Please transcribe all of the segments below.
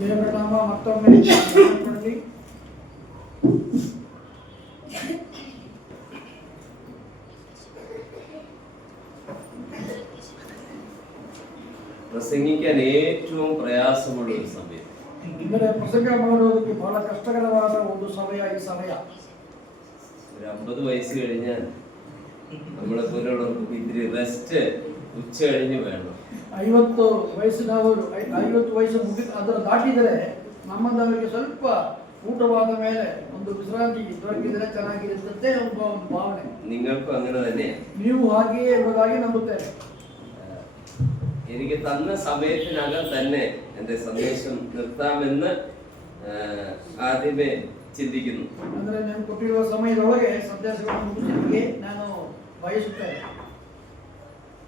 ದೇವರ ನಾಮ ಮತ್ತೊಮ್ಮೆ ಸ್ತೋತ್ರಪಡಲಿ. പ്രസംഗിക്കാൻ ഏറ്റവും പ്രയാസമുള്ള ഒരു സമയം. ഇന്നലെ പ്രസംഗ ಮಾಡೋದಕ್ಕೆ ಬಹಳ ಕಷ್ಟಕರವಾದ ಒಂದು ಸಮಯ ಈ ಸಮಯ. ഒരു 50 വയസ്സ് കഴിഞ്ഞാൽ നമ്മളെ പോലുള്ളവർക്ക് ഇത്തിരി റെസ്റ്റ് ഉച്ച കഴിഞ്ഞ് വേണം. 50 ವಯಸ್ಸಿನವರು 50 ವಯಸ್ಸು ಅದರ ದಾಟಿದರೆ ನಮ್ಮದವರಿಗೆ ಸ್ವಲ್ಪ ಊಟವಾದ ಮೇಲೆ ಒಂದು ವಿಶ್ರಾಂತಿ ದೊರಕಿದರೆ ಚೆನ್ನಾಗಿರುತ್ತೆ ಎಂಬ ಒಂದು ಭಾವನೆ. നിങ്ങൾക്കും അങ്ങനെ തന്നെയാണ്. ನೀವು ಹಾಗೆಯೇ ಎಂಬುದಾಗಿ ನಂಬುತ್ತೇನೆ. എനിക്ക് തന്ന സമയത്തിനകം തന്നെ എന്റെ സന്ദേശം നിർത്താമെന്ന് ആദ്യമേ ചിന്തിക്കുന്നു. ಅಂದ್ರೆ ನಾನು ಕೊಟ್ಟಿರುವ ಸಮಯದೊಳಗೆ ಸಂದೇಶವನ್ನು ಮುಗಿಸಲಿಕ್ಕೆ ನಾನು ಬಯಸುತ್ತೇನೆ.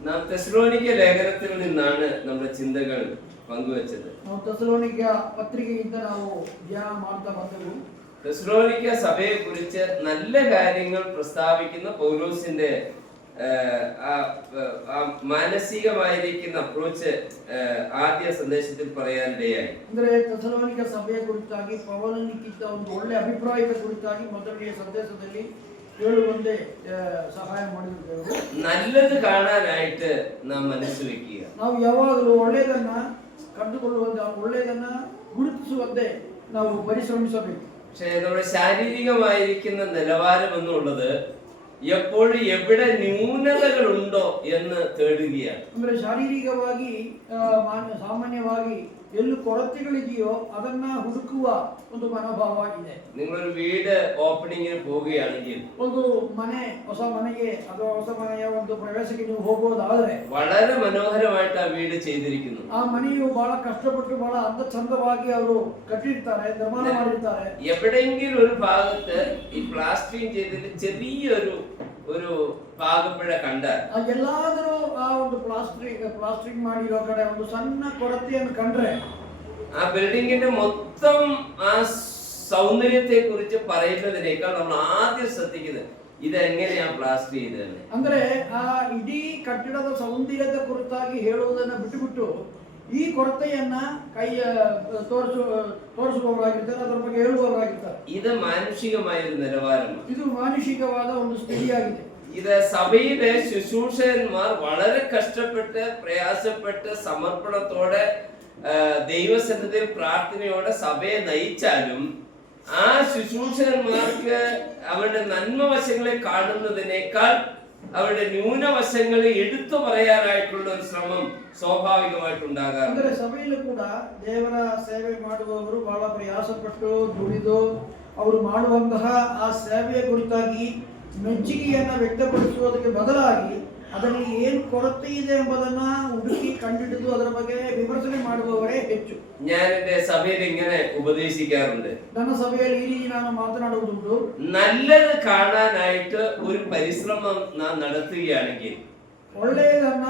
നാം തെസ്സലോനിക്ക ലേഖനത്തിൽ നിന്നാണ് നമ്മുടെ ചിന്തകൾ പങ്കുവച്ചത്. ನಾವು തെസ്സലോനിക്ക പത്രികಯಿಂದ ನಾವು ധ്യാನ ಮಾಡ್ತಾ ಬಂದೆವು. തെസ്സലോനിക്ക സഭയെ കുറിച്ച് നല്ല കാര്യങ്ങൾ പ്രസ്താവിക്കുന്ന പൗലോസിന്റെ മാനസികമായിരിക്കുന്ന അപ്രോച്ച് ആദ്യ സന്ദേശത്തിൽ പറയാനിടയായി. ಅಂದ್ರೆ ತೆಸಲೋನಿಕ ಸಭೆಯ ಕುರಿತಾಗಿ ಪೌಲನಿಗಿದ್ದ ಒಂದು ಒಳ್ಳೆ ಅಭಿಪ್ರಾಯದ ಕುರಿತಾಗಿ ಮೊದಲನೆಯ ಸಂದೇಶದಲ್ಲಿ ಹೇಳುವಂತೆ ಸಹಾಯ ಮಾಡಿದ್ದೇವೆ. നല്ലത് കാണാനായിട്ട് നാം മനസ്സ് വെക്കുക. ನಾವು ಯಾವಾಗಲೂ ಒಳ್ಳೆಯದನ್ನ ಕಂಡುಕೊಳ್ಳುವಂತೆ ಒಳ್ಳೆಯದನ್ನ ಗುರುತಿಸುವಂತೆ ನಾವು ಪರಿಶ್ರಮಿಸಬೇಕು. പക്ഷേ നമ്മുടെ ശാരീരികമായിരിക്കുന്ന നിലവാരം എന്നുള്ളത് എപ്പോഴും എവിടെ ന്യൂനതകളുണ്ടോ എന്ന് തേടുകയാണ്. ಅಂದ್ರೆ ಶಾರೀರಿಕವಾಗಿ ಸಾಮಾನ್ಯವಾಗಿ ಎಲ್ಲಿ ಕೊರತೆಗಳಿದೆಯೋ ಅದನ್ನ ಹುಡುಕುವ ಒಂದು ಮನೋಭಾವವಾಗಿದೆ. നിങ്ങളൊരു വീട് ഓപ്പണിങ്ങിന് പോവുകയാണെങ്കിൽ ಒಂದು ಮನೆ ಹೊಸ ಮನೆಗೆ ಅಥವಾ ಹೊಸ ಮನೆಯ ಒಂದು ಪ್ರವೇಶಕ್ಕೆ ನೀವು ಹೋಗೋದಾದ್ರೆ വളരെ മനോഹരമായിട്ട് ആ വീട് ചെയ്തിരിക്കുന്നു. ಆ ಮನೆಯು ಬಹಳ ಕಷ್ಟಪಟ್ಟು ಬಹಳ ಚಂದವಾಗಿ ಅವರು ಕಟ್ಟಿರ್ತಾರೆ, ನಿರ್ಮಾಣ ಮಾಡಿರ್ತಾರೆ. എവിടെയെങ്കിലും ഒരു ഭാഗത്ത് ഈ പ്ലാസ്റ്ററിംഗ് ചെയ്തതിൽ ചെറിയൊരു പാകപ്പിഴ കണ്ടാൽ ಎಲ್ಲಾದರೂ ಆ ಒಂದು ಪ್ಲಾಸ್ಟರಿಂಗ್ ಮಾಡಿರೋ ಕಡೆ ಒಂದು ಸಣ್ಣ ಕೊರತೆಯನ್ನು ಕಂಡ್ರೆ ആ ബിൽഡിങ്ങിന്റെ മൊത്തം ആ സൗന്ദര്യത്തെ കുറിച്ച് പറയുന്നതിനേക്കാൾ നമ്മൾ ആദ്യം ശ്രദ്ധിക്കുന്നത് ഇതെങ്ങനെയാ പ്ലാസ്റ്റർ ചെയ്തതെന്ന്. ಅಂದ್ರೆ ಆ ಇಡೀ ಕಟ್ಟಡದ ಸೌಂದರ್ಯದ ಕುರಿತಾಗಿ ಹೇಳುವುದನ್ನ ಬಿಟ್ಟುಬಿಟ್ಟು ಈ ಕೊರತೆಯನ್ನ ತೋರಿಸುವವರಾಗಿರ್ತಾರೆ, ಅದರ ಬಗ್ಗೆ ಹೇಳುವವರಾಗಿರ್ತಾರೆ. ഇത് മാനുഷികമായ ഒരു നിലവാരമാണ്. ಇದು ಮಾನುಷಿಕವಾದ ಒಂದು ಸ್ಥಿತಿಯಾಗಿದೆ. ഇത് സഭയിലെ ശുശ്രൂഷകന്മാർ വളരെ കഷ്ടപ്പെട്ട് പ്രയാസപ്പെട്ട് സമർപ്പണത്തോടെ ദൈവസന്നിധിയിൽ പ്രാർത്ഥനയോടെ സഭയെ നയിച്ചാലും ആ ശുശ്രൂഷകന്മാർക്ക് അവരുടെ നന്മവശങ്ങളെ കാണുന്നതിനേക്കാൾ അവരുടെ ന്യൂനവശങ്ങളെ എടുത്തു പറയാനായിട്ടുള്ള ഒരു ശ്രമം സ്വാഭാവികമായിട്ടുണ്ടാകാറുണ്ട്. ಅಂದ್ರೆ ಸಭೆಯಲ್ಲೂ ಕೂಡ ದೇವರ ಸೇವೆ ಮಾಡುವವರು ಬಹಳ ಪ್ರಯಾಸಪಟ್ಟು ದುಡಿದು ಅವರು ಮಾಡುವಂತಹ ಆ ಸೇವೆಯ ಕುರಿತಾಗಿ ಮೆಚ್ಚುಗೆಯನ್ನ ವ್ಯಕ್ತಪಡಿಸುವುದಕ್ಕೆ ಬದಲಾಗಿ ಅದರಲ್ಲಿ ಏನು ಕೊರತೆ ಇದೆ ಎಂಬುದನ್ನ ಹುಡುಕಿ ಕಂಡುಹಿಡಿದು ಅದರ ಬಗ್ಗೆ ವಿಮರ್ಶನೆ ಮಾಡುವವರೇ ಹೆಚ್ಚು. ഞാൻ എന്റെ സഭയിൽ ഇങ്ങനെ ഉപദേശിക്കാറുണ്ട്. ನನ್ನ ಸಭೆಯಲ್ಲಿ ಈ ರೀತಿ ನಾನು ಮಾತನಾಡುವುದುಂಟು. നല്ലത് കാണാനായിട്ട് ഒരു പരിശ്രമം നാം നടത്തുകയാണെങ്കിൽ ಒಳ್ಳೆಯದನ್ನ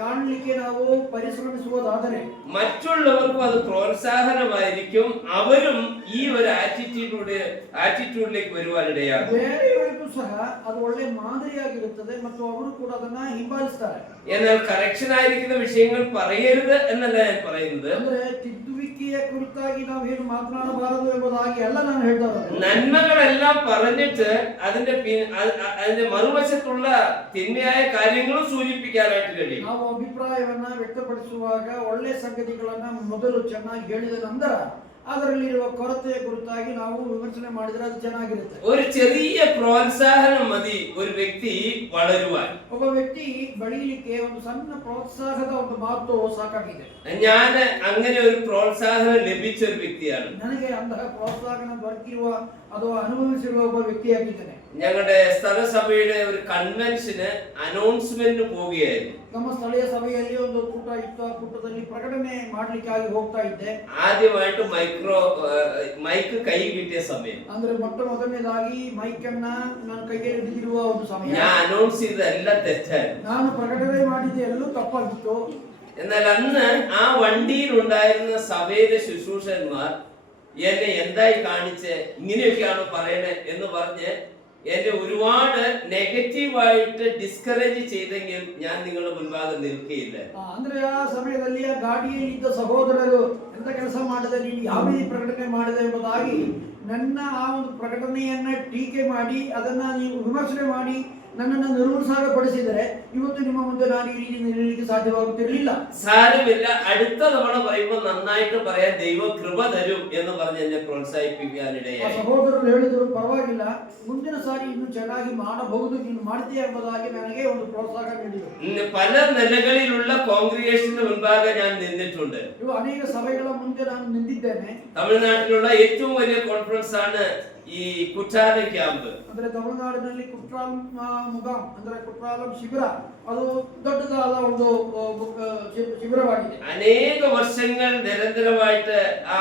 കാണലിಕ್ಕೆ ನಾವು ಪರಿಶ್ರಮಿಸುವುದಾದರೆ മറ്റുള്ളവർക്കും അത് പ്രോത്സാഹനമായിരിക്കും. അവരും ഈ ഒരു ആറ്റിറ്റ്യൂഡിലേക്ക് വരുവാനിടയാകും. ಬೇರೆಯವರಿಗೂ ಸಹ ಅದು ಒಳ್ಳೆ ಮಾದರಿಯಾಗಿರುತ್ತದೆ ಮತ್ತು ಅವರು ಕೂಡ ಅದನ್ನ ಹಿಂಬಾಲಿಸ್ತಾರೆ. എന്നാൽ കറക്ഷൻ ആയിരിക്കുന്ന വിഷയങ്ങൾ പറയരുത് എന്നല്ല ഞാൻ പറയുന്നത്. ಅಂದ್ರೆ ತಿದ್ದುವಿಕೆಯ ಕುರಿತಾಗಿ ನಾವು ಏನು ಮಾತನಾಡಬಾರದು ಎಂಬುದಾಗಿ ಅಲ್ಲ ನಾನು ಹೇಳ್ತಾ ಇರೋದು. നന്മകളെല്ലാം പറഞ്ഞിട്ട് അതിന്റെ മറുവശത്തുള്ള തിന്മയായ കാര്യങ്ങളും സൂചിപ്പിക്കാനായിട്ട് കഴിയും. ನಾವು ಅಭಿಪ್ರಾಯವನ್ನ ವ್ಯಕ್ತಪಡಿಸುವಾಗ ಒಳ್ಳೆ ಸಂಗತಿಗಳನ್ನ ಮೊದಲು ಚೆನ್ನಾಗಿ ಹೇಳಿದ ನಂತರ ಅದರಲ್ಲಿರುವ ಕೊರತೆಯ ಕುರಿತಾಗಿ ನಾವು ವಿಮರ್ಶನೆ ಮಾಡಿದರೆ ಅದು ಚೆನ್ನಾಗಿರುತ್ತೆ. ഒരു ചെറിയ പ്രോത്സാഹനം മതി ഒരു വ്യക്തി വളരുവാൻ. ಒಬ್ಬ ವ್ಯಕ್ತಿ ಬೆಳೆಯಲಿಕ್ಕೆ ಒಂದು ಸಣ್ಣ ಪ್ರೋತ್ಸಾಹದ ಒಂದು ಮಾತು ಸಾಕಾಗಿದೆ. ഞാൻ അങ്ങനെ ഒരു പ്രോത്സാഹനം ലഭിച്ച ഒരു വ്യക്തിയാണ്. ನನಗೆ ಅಂತಹ ಪ್ರೋತ್ಸಾಹನ ದೊರಕಿರುವ ಅಥವಾ ಅನುಭವಿಸಿರುವ ಒಬ್ಬ ವ್ಯಕ್ತಿಯಾಗಿದ್ದೇನೆ. ഞങ്ങളുടെ സ്ഥലസഭയുടെ ഒരു കൺവെൻഷന് അനൗൺസ്മെന്റ് പോവുകയായിരുന്നു. ನಮ್ಮ ಸ್ಥಳೀಯ ಸಭೆಯಲ್ಲಿ ಒಂದು ಕೂಟ ಇತ್ತು. ಆ ಕೂಟದಲ್ಲಿ ಪ್ರಕಟಣೆ ಮಾಡಲಿಕ್ಕಾಗಿ ಹೋಗ್ತಾ ಇದ್ದೆ. ആദ്യമായിട്ട് മൈക്ക് കൈ കിട്ടിയ സമയം. ಅಂದ್ರೆ ಮೊದಲನೇದಾಗಿ ಮೈಕ್ ಅನ್ನ ನಾನು ಕೈಯಲ್ಲಿ ಹಿಡಿದಿರುವ ಒಂದು ಸಮಯ. ഞാൻ അനൗൺസ് ചെയ്തതെല്ലാം തെറ്റായിരുന്നു. ನಾನು ಪ್ರಕಟಣೆ ಮಾಡಿದ್ದೆ ಎಲ್ಲವೂ ತಪ್ಪಾಗಿತ್ತು. എന്നാൽ അന്ന് ആ വണ്ടിയിൽ ഉണ്ടായിരുന്ന സഭയിലെ ശുശ്രൂഷകന്മാർ എന്നെ എന്തായി കാണിച്ച് ഇങ്ങനെയൊക്കെയാണോ പറയണേ എന്ന് പറഞ്ഞ് എന്നെ ഒരുപാട് നെഗറ്റീവായിട്ട് ഡിസ്കറേജ് ചെയ്തെങ്കിൽ ഞാൻ നിങ്ങളുടെ മുൻപാകെ നിൽക്കുകയില്ല. ಅಂದ್ರೆ ಆ ಸಮಯದಲ್ಲಿ ಆ ಗಾಡಿಯಲ್ಲಿ ಇದ್ದ ಸಹೋದರರು ಎಂತ ಕೆಲಸ ಮಾಡಿದೆ, ನೀನು ಯಾವ ರೀತಿ ಪ್ರಕಟಣೆ ಮಾಡಿದೆ ಎಂಬುದಾಗಿ ನನ್ನ ಆ ಒಂದು ಪ್ರಕಟಣೆಯನ್ನ ಟೀಕೆ ಮಾಡಿ ಅದನ್ನ ನೀವು ವಿಮರ್ಶನೆ ಮಾಡಿ ನನ್ನನ್ನು ನಿರುತ್ಸಾಹಪಡಿಸಿದರೆ ಇವತ್ತು ನಿಮ್ಮ ಮುಂದೆ ನಾನು ಈ ರೀತಿ ನಿಲ್ಲಲಿಕ್ಕೆ ಸಾಧ್ಯವಾಗುತ್ತಿರಲಿಲ್ಲ. സാരമില്ല, അടുത്ത തവണ പറയുമ്പോൾ നന്നായിട്ട് പറയാൻ ദൈവ കൃപ തരും എന്ന് പറഞ്ഞ് എന്നെ പ്രോത്സാഹിപ്പിക്കാനിടയായി. ಸಹೋದರರು ಹೇಳಿದರು, ಪರವಾಗಿಲ್ಲ, ಮುಂದಿನ ಸಾರಿ ಇನ್ನು ಚೆನ್ನಾಗಿ ಮಾಡಬಹುದು, ನೀನು ಮಾಡ್ತೀಯ ಎಂಬುದಾಗಿ ನನಗೆ ಒಂದು ಪ್ರೋತ್ಸಾಹ ನೀಡಿದರು. പല നിലകളിലുള്ള കോൺഗ്രിഗേഷന്റെ മുൻപാകെ ഞാൻ നിന്നിട്ടുണ്ട്. ಇವು ಅನೇಕ ಸಭೆಗಳ ಮುಂದೆ ನಾನು ನಿಂತಿದ್ದೇನೆ. തമിഴ്നാട്ടിലുള്ള ഏറ്റവും വലിയ കോൺഫറൻസ് ആണ് ಈ ಕುಟ್ಟಾಲ ಕ್ಯಾಂಪ್. ಅಂದ್ರೆ ತಮಿಳುನಾಡಿನಲ್ಲಿ ಕುಟ್ರಾಲಂ ಮುಗಾಂ ಅಂದ್ರೆ ಕುಟ್ರಾಲಂ ಶಿಬಿರ, ಅದು ದೊಡ್ಡದಾದ ಒಂದು ಶಿಬಿರವಾಗಿದೆ. ಅನೇಕ ವರ್ಷങ്ങൾ ನಿರಂತರವಾയിട്ട് ಆ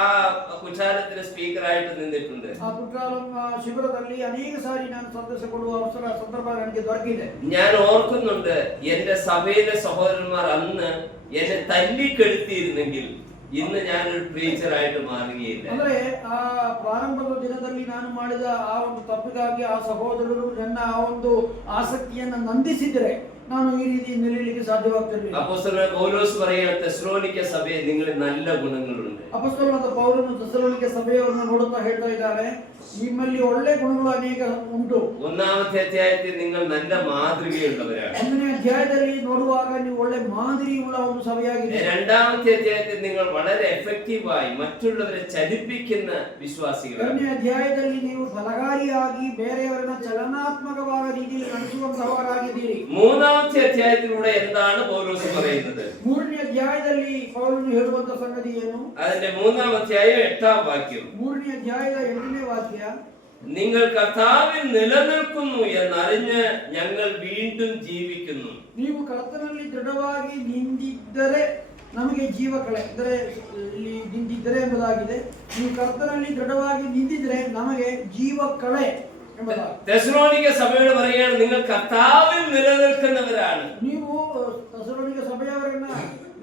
ಕುಟ್ಟಾಲത്തിന്റെ ಸ್ಪೀಕರ್ ಆയിട്ട് ನಿಂತಿട്ടുണ്ട്. ಆ ಕುಟ್ರಾಲಂ ಶಿಬಿರದಲ್ಲಿ ಅನೇಕ ಸಾರಿ ನಾನು ಸಂದೇಶ ಕೊಡುವ ಸಂದರ್ಭ ನನಗೆ ದೊರಕಿದೆ. ഞാൻ ഓർക്കുന്നുണ്ട്, എന്റെ സഭയിലെ സഹോദരന്മാർ അന്ന് എന്നെ തല്ലിക്കെടുത്തിയിരുന്നെങ്കിൽ ഇന്ന് ഞാനൊരു പ്രീച്ചറായിട്ട് മാറുകയില്ല. ಅಂದ್ರೆ ಆ ಪ್ರಾರಂಭದ ದಿನದಲ್ಲಿ ನಾನು ಮಾಡಿದ ಆ ಒಂದು ತಪ್ಪಿಗಾಗಿ ಆ ಸಹೋದರರು ನನ್ನ ಆ ಒಂದು ಆಸಕ್ತಿಯನ್ನು ನಂದಿಸಿದರೆ ನಾನು ಈ ರೀತಿ ನಿಲ್ಲಲಿಕ್ಕೆ ಸಾಧ್ಯವಾಗ್ತಿರಲಿಲ್ಲ. അപ്പോസ്തലനായ പൗലോസ് പറയുന്ന തെസ്സലോനിക്ക സഭയെ നിങ്ങളിൽ നല്ല ഗുണങ്ങളുണ്ട്. ಅಪೊಸ್ತಲನಾದ ಪೌಲನು ತೆಸಲೋನಿಕೆ ಸಭೆಯವರನ್ನು ನೋಡುತ್ತಾ ಹೇಳ್ತಾ ಇದ್ದಾರೆ, ನಿಮ್ಮಲ್ಲಿ ಒಳ್ಳೆ ಗುಣಗಳು ಅನೇಕ ಉಂಟು. ഒന്നാമത്തെ അധ്യായത്തിൽ നിങ്ങൾ നല്ല മാതൃകയുള്ളവരാണ്. ಒಂದನೇ ಅಧ್ಯಾಯದಲ್ಲಿ ನೋಡುವಾಗ ನೀವು ಒಳ್ಳೆ ಮಾದರಿಯುಳ್ಳ ಒಂದು ಸಭೆಯಾಗಿದೆ. രണ്ടാമത്തെ അധ്യായത്തിൽ നിങ്ങൾ വളരെ എഫക്റ്റീവായി മറ്റുള്ളവരെ ചലിപ്പിക്കുന്ന വിശ്വാസികളാണ്. ಎರಡನೇ ಅಧ್ಯಾಯದಲ್ಲಿ ನೀವು ಫಲಕಾರಿಯಾಗಿ ಬೇರೆಯವರನ್ನ ಚಲನಾತ್ಮಕವಾದ ರೀತಿಯಲ್ಲಿ ನಡೆಸುವಂತವರಾಗಿದ್ದೀರಿ. മൂന്നാമത്തെ അധ്യായത്തിലൂടെ എന്താണ് പൗലോസ് പറയുന്നത്? ಮೂರನೇ ಅಧ್ಯಾಯದಲ್ಲಿ ಪೌಲನು ಹೇಳುವಂತ ಸಂಗತಿ ಏನು? അതിന്റെ മൂന്നാം അധ്യായം 8-ാം വാക്യം. ಮೂರನೇ ಅಧ್ಯಾಯದ 8ನೇ ವಾಕ್ಯ, നിങ്ങൾ കർത്താവിൽ നിലനിൽക്കുന്നു എന്നറിഞ്ഞ് ഞങ്ങൾ വീണ്ടും ജീവിക്കുന്നു. ನೀವು ಕರ್ತನಲ್ಲಿ ದೃಢವಾಗಿ ನಿಂತಿದ್ದರೆ ನಮಗೆ ಜೀವಕಳೆ, ಅಂದರೆ ಇಲ್ಲಿ ನಿಂತಿದ್ದರೆ ಎಂಬುದಾಗಿದೆ. ನೀವು ಕರ್ತನಲ್ಲಿ ದೃಢವಾಗಿ ನಿಂತಿದ್ರೆ ನಮಗೆ ಜೀವಕಳೆ ಎಂಬುದಾಗಿ. തെസ്സലോനിക്ക സഭയോട് പറയുകയാണ്, നിങ്ങൾ കർത്താവിൽ നിലനിൽക്കുന്നവരാണ്. ನೀವು ತೆಸಲೋನಿಕೆ ಸಭೆಯವರನ್ನ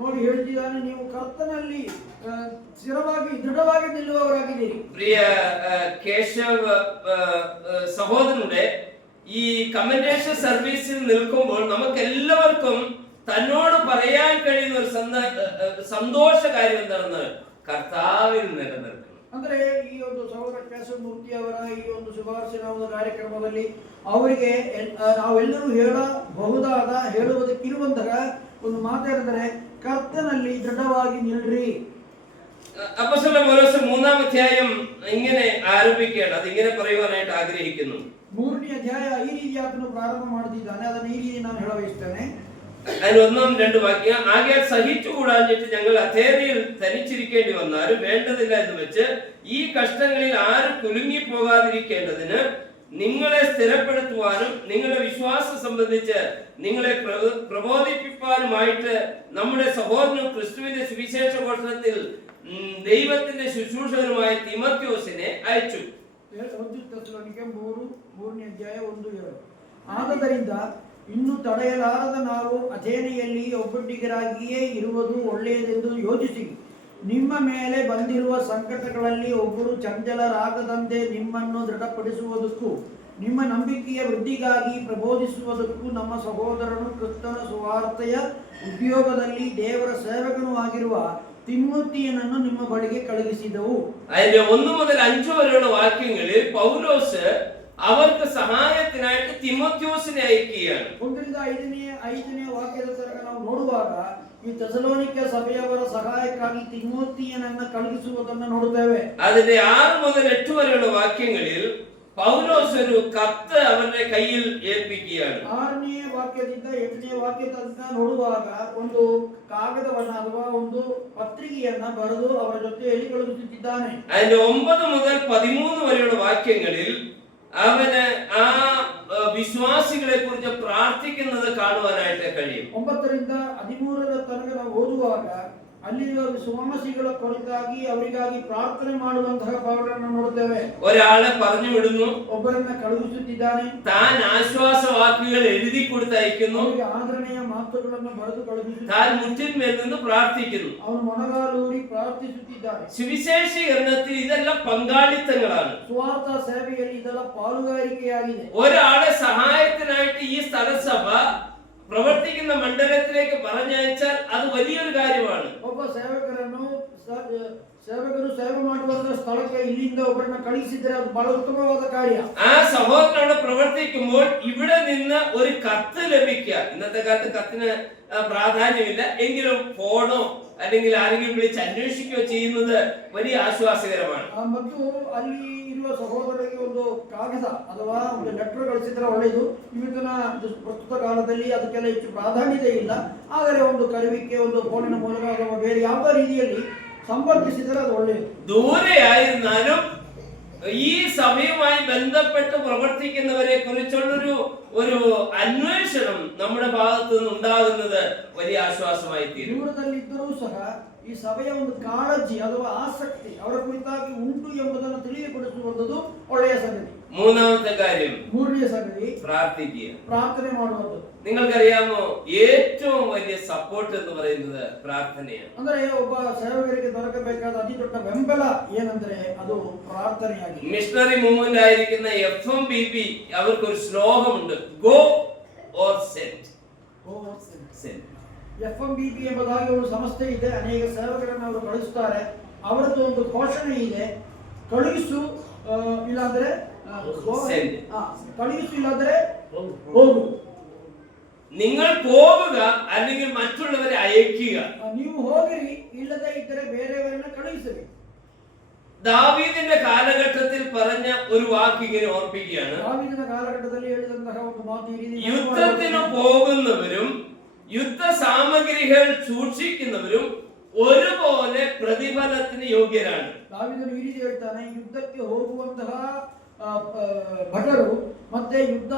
ನೋಡಿ ಹೇಳ್ತಿದ್ದಾನೆ, ನೀವು ಕರ್ತನಲ್ಲಿ ಸ್ಥಿರವಾಗಿ ದೃಢವಾಗಿ ನಿಲ್ಲುವವರಾಗಿದ್ದೀರಿ. പ്രിയ കേശവ് സഹോദരനുടെ ഈ കമന്റേഷൻ സർവീസിൽ നിൽക്കുമ്പോൾ നമുക്ക് എല്ലാവർക്കും തന്നോട് പറയാൻ കഴിയുന്ന ഒരു സന്തോഷ കാര്യം എന്താണെന്ന്, കർത്താവിൽ നിലനിൽക്കണം. ಅಂದ್ರೆ ಈ ಒಂದು ಸಹೋದರ ಕೇಶವಮೂರ್ತಿ ಅವರ ಈ ಒಂದು ಶುಭಾಶಯ ಒಂದು ಕಾರ್ಯಕ್ರಮದಲ್ಲಿ ಅವರಿಗೆ ನಾವೆಲ್ಲರೂ ಹೇಳುವುದಕ್ಕಿರುವಂತಹ ಒಂದು ಮಾತೇನೆಂದರೆ, ಕರ್ತನಲ್ಲಿ ದೃಢವಾಗಿ ನಿಲ್ರಿ. അപ്പോസ്തലനായ പൗലോസ് 3-ാം അധ്യായം ഇങ്ങനെ ആരംഭിക്കുകയാണ്. അത് ഇങ്ങനെ പറയുവാനായിട്ട് ആഗ്രഹിക്കുന്നു. 3ನೇ ಅಧ್ಯಾಯ ಈ ರೀತಿ ಆತನು ಪ್ರಾರಂಭ ಮಾಡುತ್ತಿದ್ದಾನೆ, ಅದನ್ನು ಈ ರೀತಿ ನಾನು ಹೇಳಬಯಸುತ್ತೇನೆ. അതിന് 1-2 വാക്യം. ആകയാൽ സഹിച്ചുകൂടാഞ്ഞിട്ട് ഞങ്ങൾ അഥേനയിൽ തനിച്ചിരിക്കേണ്ടി വന്നാലും വേണ്ടതില്ല എന്ന് വെച്ച് ഈ കഷ്ടങ്ങളിൽ ആരും കുലുങ്ങിപ്പോകാതിരിക്കേണ്ടതിന് നിങ്ങളെ സ്ഥിരപ്പെടുത്തുവാനും നിങ്ങളുടെ വിശ്വാസം സംബന്ധിച്ച് നിങ്ങളെ പ്രബോധിപ്പിക്കാനുമായിട്ട് നമ്മുടെ സഹോദരനും ക്രിസ്തുവിന്റെ സുവിശേഷ ഘോഷണത്തിൽ ദൈവത്തിന്റെ ശുശ്രൂഷകനുമായ തിമോഥെയോസിനെ അയച്ചു. 1 ತೆಸಲೋನಿಕೆ 3ನೇ ಅಧ್ಯಾಯ 1-7. ಆದ್ದರಿಂದ ಇನ್ನು ತಡೆಯಲಾರದ ನಾವು ಅಥೇನೆಯಲ್ಲಿ ಒಬ್ಬೊಟ್ಟಿಗರಾಗಿಯೇ ಇರುವುದು ಒಳ್ಳೆಯದೆಂದು ಯೋಚಿಸಿ, ನಿಮ್ಮ ಮೇಲೆ ಬಂದಿರುವ ಸಂಕಟಗಳಲ್ಲಿ ಒಬ್ಬರು ಚಂಚಲರಾಗದಂತೆ ನಿಮ್ಮನ್ನು ದೃಢಪಡಿಸುವುದಕ್ಕೂ ನಿಮ್ಮ ನಂಬಿಕೆಯ ವೃದ್ಧಿಗಾಗಿ ಪ್ರಬೋಧಿಸುವುದಕ್ಕೂ ನಮ್ಮ ಸಹೋದರನು ಕ್ರಿಸ್ತನ ಸುವಾರ್ತೆಯ ಉದ್ಯೋಗದಲ್ಲಿ ದೇವರ ಸೇವಕನೂ ಆಗಿರುವ തിമോത്തിയനನ್ನು ನಿಮ್ಮ ಬಳಿಗೆ ಕಳುಹಿಸಿದೆವು. അതിന്റെ 1 മുതൽ 5 വരെയുള്ള വാക്യങ്ങളിൽ പൗലോസ് അവർക്ക് സഹായത്തിനായിട്ട് തിമോഥെയോസിനെ അയക്കുകയാണ്. 1ರಿಂದ 5ನೇ ವಾಕ್ಯದ ತನಕ ನಾವು ನೋಡುವಾಗ ಈ ತೆಸಲೋನಿಕೆ ಸಭೆಯವರ ಸಹಾಯಕ್ಕಾಗಿ ತಿಮೋಥೆಯನನ್ನು ಕಳುಹಿಸುವುದನ್ನು ನೋಡುತ್ತೇವೆ. അതിന്റെ 6 മുതൽ 8 വരെയുള്ള വാക്യങ്ങളിൽ പൗലോസ് ഒരു കത്ത് അവരുടെ കയ്യിൽ ഏൽപ്പിക്കുകയാണ്. 6ನೇ ವಾಕ್ಯದಿಂದ 8ನೇ ವಾಕ್ಯ ತನಕ ನೋಡುವಾಗ ಒಂದು ಕಾಗದವನ್ನ ಅಥವಾ ಒಂದು പത്രികಯನ್ನ ಬರೆದು ಅವರ ಜೊತೆಯಲ್ಲಿ ಕಳುಹಿಸುತ್ತಿದ್ದಾನೆ. അതിന്റെ 9 മുതൽ 13 വരെയുള്ള വാക്യങ്ങളിൽ അവന് ആ വിശ്വാസികളെ കുറിച്ച് പ്രാർത്ഥിക്കുന്നത് കാണുവാനായിട്ട് കഴിയും. 9ರಿಂದ 13ರ ತನಕ ನಾವು ಓದುವಾಗ ಅಲ್ಲಿರುವ ವಿಶ್ವಾಸಿಗಳ ಕುರಿತಾಗಿ ಅವರಿಗಾಗಿ ಪ್ರಾರ್ಥನೆ ಮಾಡುವಂತಹ ಭಾವಗಳನ್ನು ನೋಡುತ್ತೇವೆ. ഒരാളെ പറഞ്ഞു വിടുന്നു, ಒಬ್ಬರನ್ನ ಕಳುಹಿಸುತ್ತಿದ್ದಾನೆ, താൻ ആശ്വാസവാക്കുകൾ എഴുതി കൊടുത്തയക്കുന്നു, ಆದರಣೆಯ ಮಾತುಗಳನ್ನು ಬರೆದು ಕಳುಹಿಸುತ್ತಾನೆ, താൻ മുറ്റിന്മേൽ നിന്ന് പ്രാർത്ഥിക്കുന്നു. ಅವನು ಮೊಣಗಾಲೂರಿ ಪ್ರಾರ್ಥಿಸುತ್ತಿದ್ದಾನೆ. സുവിശേഷീകരണത്തിൽ ഇതെല്ലാം പങ്കാളിത്തങ്ങളാണ്. ಸ್ವಾರ್ಥ ಸೇವೆಯಲ್ಲಿ ಇದೆಲ್ಲ ಪಾಲುಗಾರಿಕೆಯಾಗಿದೆ. ഒരാളെ സഹായത്തിനായിട്ട് ഈ സ്ഥലസഭ പ്രവർത്തിക്കുന്ന മണ്ഡലത്തിലേക്ക് പറഞ്ഞയച്ചാൽ അത് വലിയൊരു കാര്യമാണ്. ಒಬ್ಬ ಸೇವಕರನ್ನು ಸೇವಕರು ಸೇವೆ ಮಾಡುವಂತಹ ಸ್ಥಳಕ್ಕೆ ಇಲ್ಲಿಂದ ಒಬ್ಬರನ್ನ ಕಳಿಸಿದ್ರೆ ಅದು ಬಹಳ ಉತ್ತಮವಾದ ಕಾರ್ಯ. ആ സഹോദരൻ അവിടെ പ്രവർത്തിക്കുമ്പോൾ ഇവിടെ നിന്ന് ഒരു കത്ത് ലഭിക്കുക. ഇന്നത്തെ കാലത്ത് കത്തിന് പ്രാധാന്യമില്ല എങ്കിലും ഫോണോ അല്ലെങ്കിൽ ആരെങ്കിലും വിളിച്ച് അന്വേഷിക്കുകയോ ചെയ്യുന്നത് വലിയ ആശ്വാസകരമാണ്. ಮತ್ತು ಅಲ್ಲಿ ಇರುವ ಸಹೋದರರಿಗೆ ಒಂದು ಕಾಗದ ಅಥವಾ ಒಂದು ಲೆಟರ್ ಕಳಿಸಿದ್ರೆ ಒಳ್ಳೆಯದು. ಇವತ್ತಿನ ಪ್ರಸ್ತುತ ಕಾಲದಲ್ಲಿ ಅದಕ್ಕೆಲ್ಲ ಹೆಚ್ಚು ಪ್ರಾಧಾನ್ಯತೆ ಇಲ್ಲ. ಆದರೆ ಒಂದು ಕರೆಯುವಿಕೆ, ಒಂದು ಫೋನಿನ ಮೂಲಕ ಅಥವಾ ಬೇರೆ ಯಾವುದೇ ರೀತಿಯಲ್ಲಿ ಸಂಪರ್ಕಿಸಿದರೆ ಅದು ಒಳ್ಳೆಯದು. ദൂരെയായിരുന്നാലും ഈ സഭയുമായി ബന്ധപ്പെട്ട് പ്രവർത്തിക്കുന്നവരെ കുറിച്ചുള്ളൊരു ഒരു അന്വേഷണം നമ്മുടെ ഭാഗത്ത് നിന്ന് ഉണ്ടാകുന്നത് വലിയ ആശ്വാസമായി തീരും. ದೂರದಲ್ಲಿದ್ದರೂ ಸಹ ಈ ಸಭೆಯ ಒಂದು ಕಾಳಜಿ ಅಥವಾ ಆಸಕ್ತಿ ಅವರ ಕುರಿತಾಗಿ ಉಂಟು ಎಂಬುದನ್ನು ತಿಳಿಯಪಡಿಸುವಂಥದ್ದು ಒಳ್ಳೆಯ ಸಂಗತಿ. മൂന്നാമത്തെ കാര്യം, ಮೂರನೆಯ ಸಂಗತಿ പ്രാർത്ഥിക്കുക. ಪ್ರಾರ್ಥನೆ ಮಾಡುವುದು. നിങ്ങൾക്കറിയാമോ, ഏറ്റവും വലിയ സപ്പോർട്ട് എന്ന് പറയുന്നത് പ്രാർത്ഥനയാണ്. ಅಂದ್ರೆ ಒಬ್ಬ ಸೇವಕರಿಗೆ ದೊರಕಬೇಕಾದ ಅತಿ ದೊಡ್ಡ ಬೆಂಬಲ ಏನಂದ್ರೆ ಅದು ಪ್ರಾರ್ಥನೆಯಾಗಿದೆ. മിഷണറി മൂവ്മെന്റ് ആയിരിക്കുന്ന FMBP അവർക്കൊരു ശ്ലോകമുണ്ട്, ഗോ ഓർ സെൻഡ്. FMBP ಎಂಬುದಾಗಿ ಒಂದು ಸಂಸ್ಥೆ ಇದೆ. ಅನೇಕ ಸೇವಕರನ್ನು ಅವರು ಕಳಿಸುತ್ತಾರೆ. ಅವರದ್ದು ಒಂದು ಘೋಷಣೆ ಇದೆ, ಕಳುಹಿಸು ಇಲ್ಲಾಂದ್ರೆ കഴുകിച്ചു, ഇല്ലാതെ പോകും. നിങ്ങൾ പോകുക അല്ലെങ്കിൽ മറ്റുള്ളവരെ അയക്കുക. ನೀವು ಹೋಗಿರಿ, ಇಲ್ಲದೆ ಇದ್ದರೆ ಬೇರೆಯವರನ್ನ ಕಳುಹಿಸಿರಿ. ദാവീദിന്റെ കാലഘട്ടത്തിൽ പറഞ്ഞ ഒരു വാക്ക് ഇങ്ങനെ ഓർപ്പിക്കുകയാണ്, ദാവീദിന്റെ കാലഘട്ടത്തിൽ എഴുതുന്ന ഒരു മാതി യുദ്ധത്തിന് പോകുന്നവരും യുദ്ധ സാമഗ്രികൾ സൂക്ഷിക്കുന്നവരും ഒരുപോലെ പ്രതിഫലത്തിന് യോഗ്യരാണ്. ദാവീദನು ಈ ರೀತಿ ಹೇಳ್ತಾನೆ, ಯುದ್ಧಕ್ಕೆ ಹೋಗುವಂತಹ ಭಟರು ಮತ್ತೆ ಯುದ್ಧ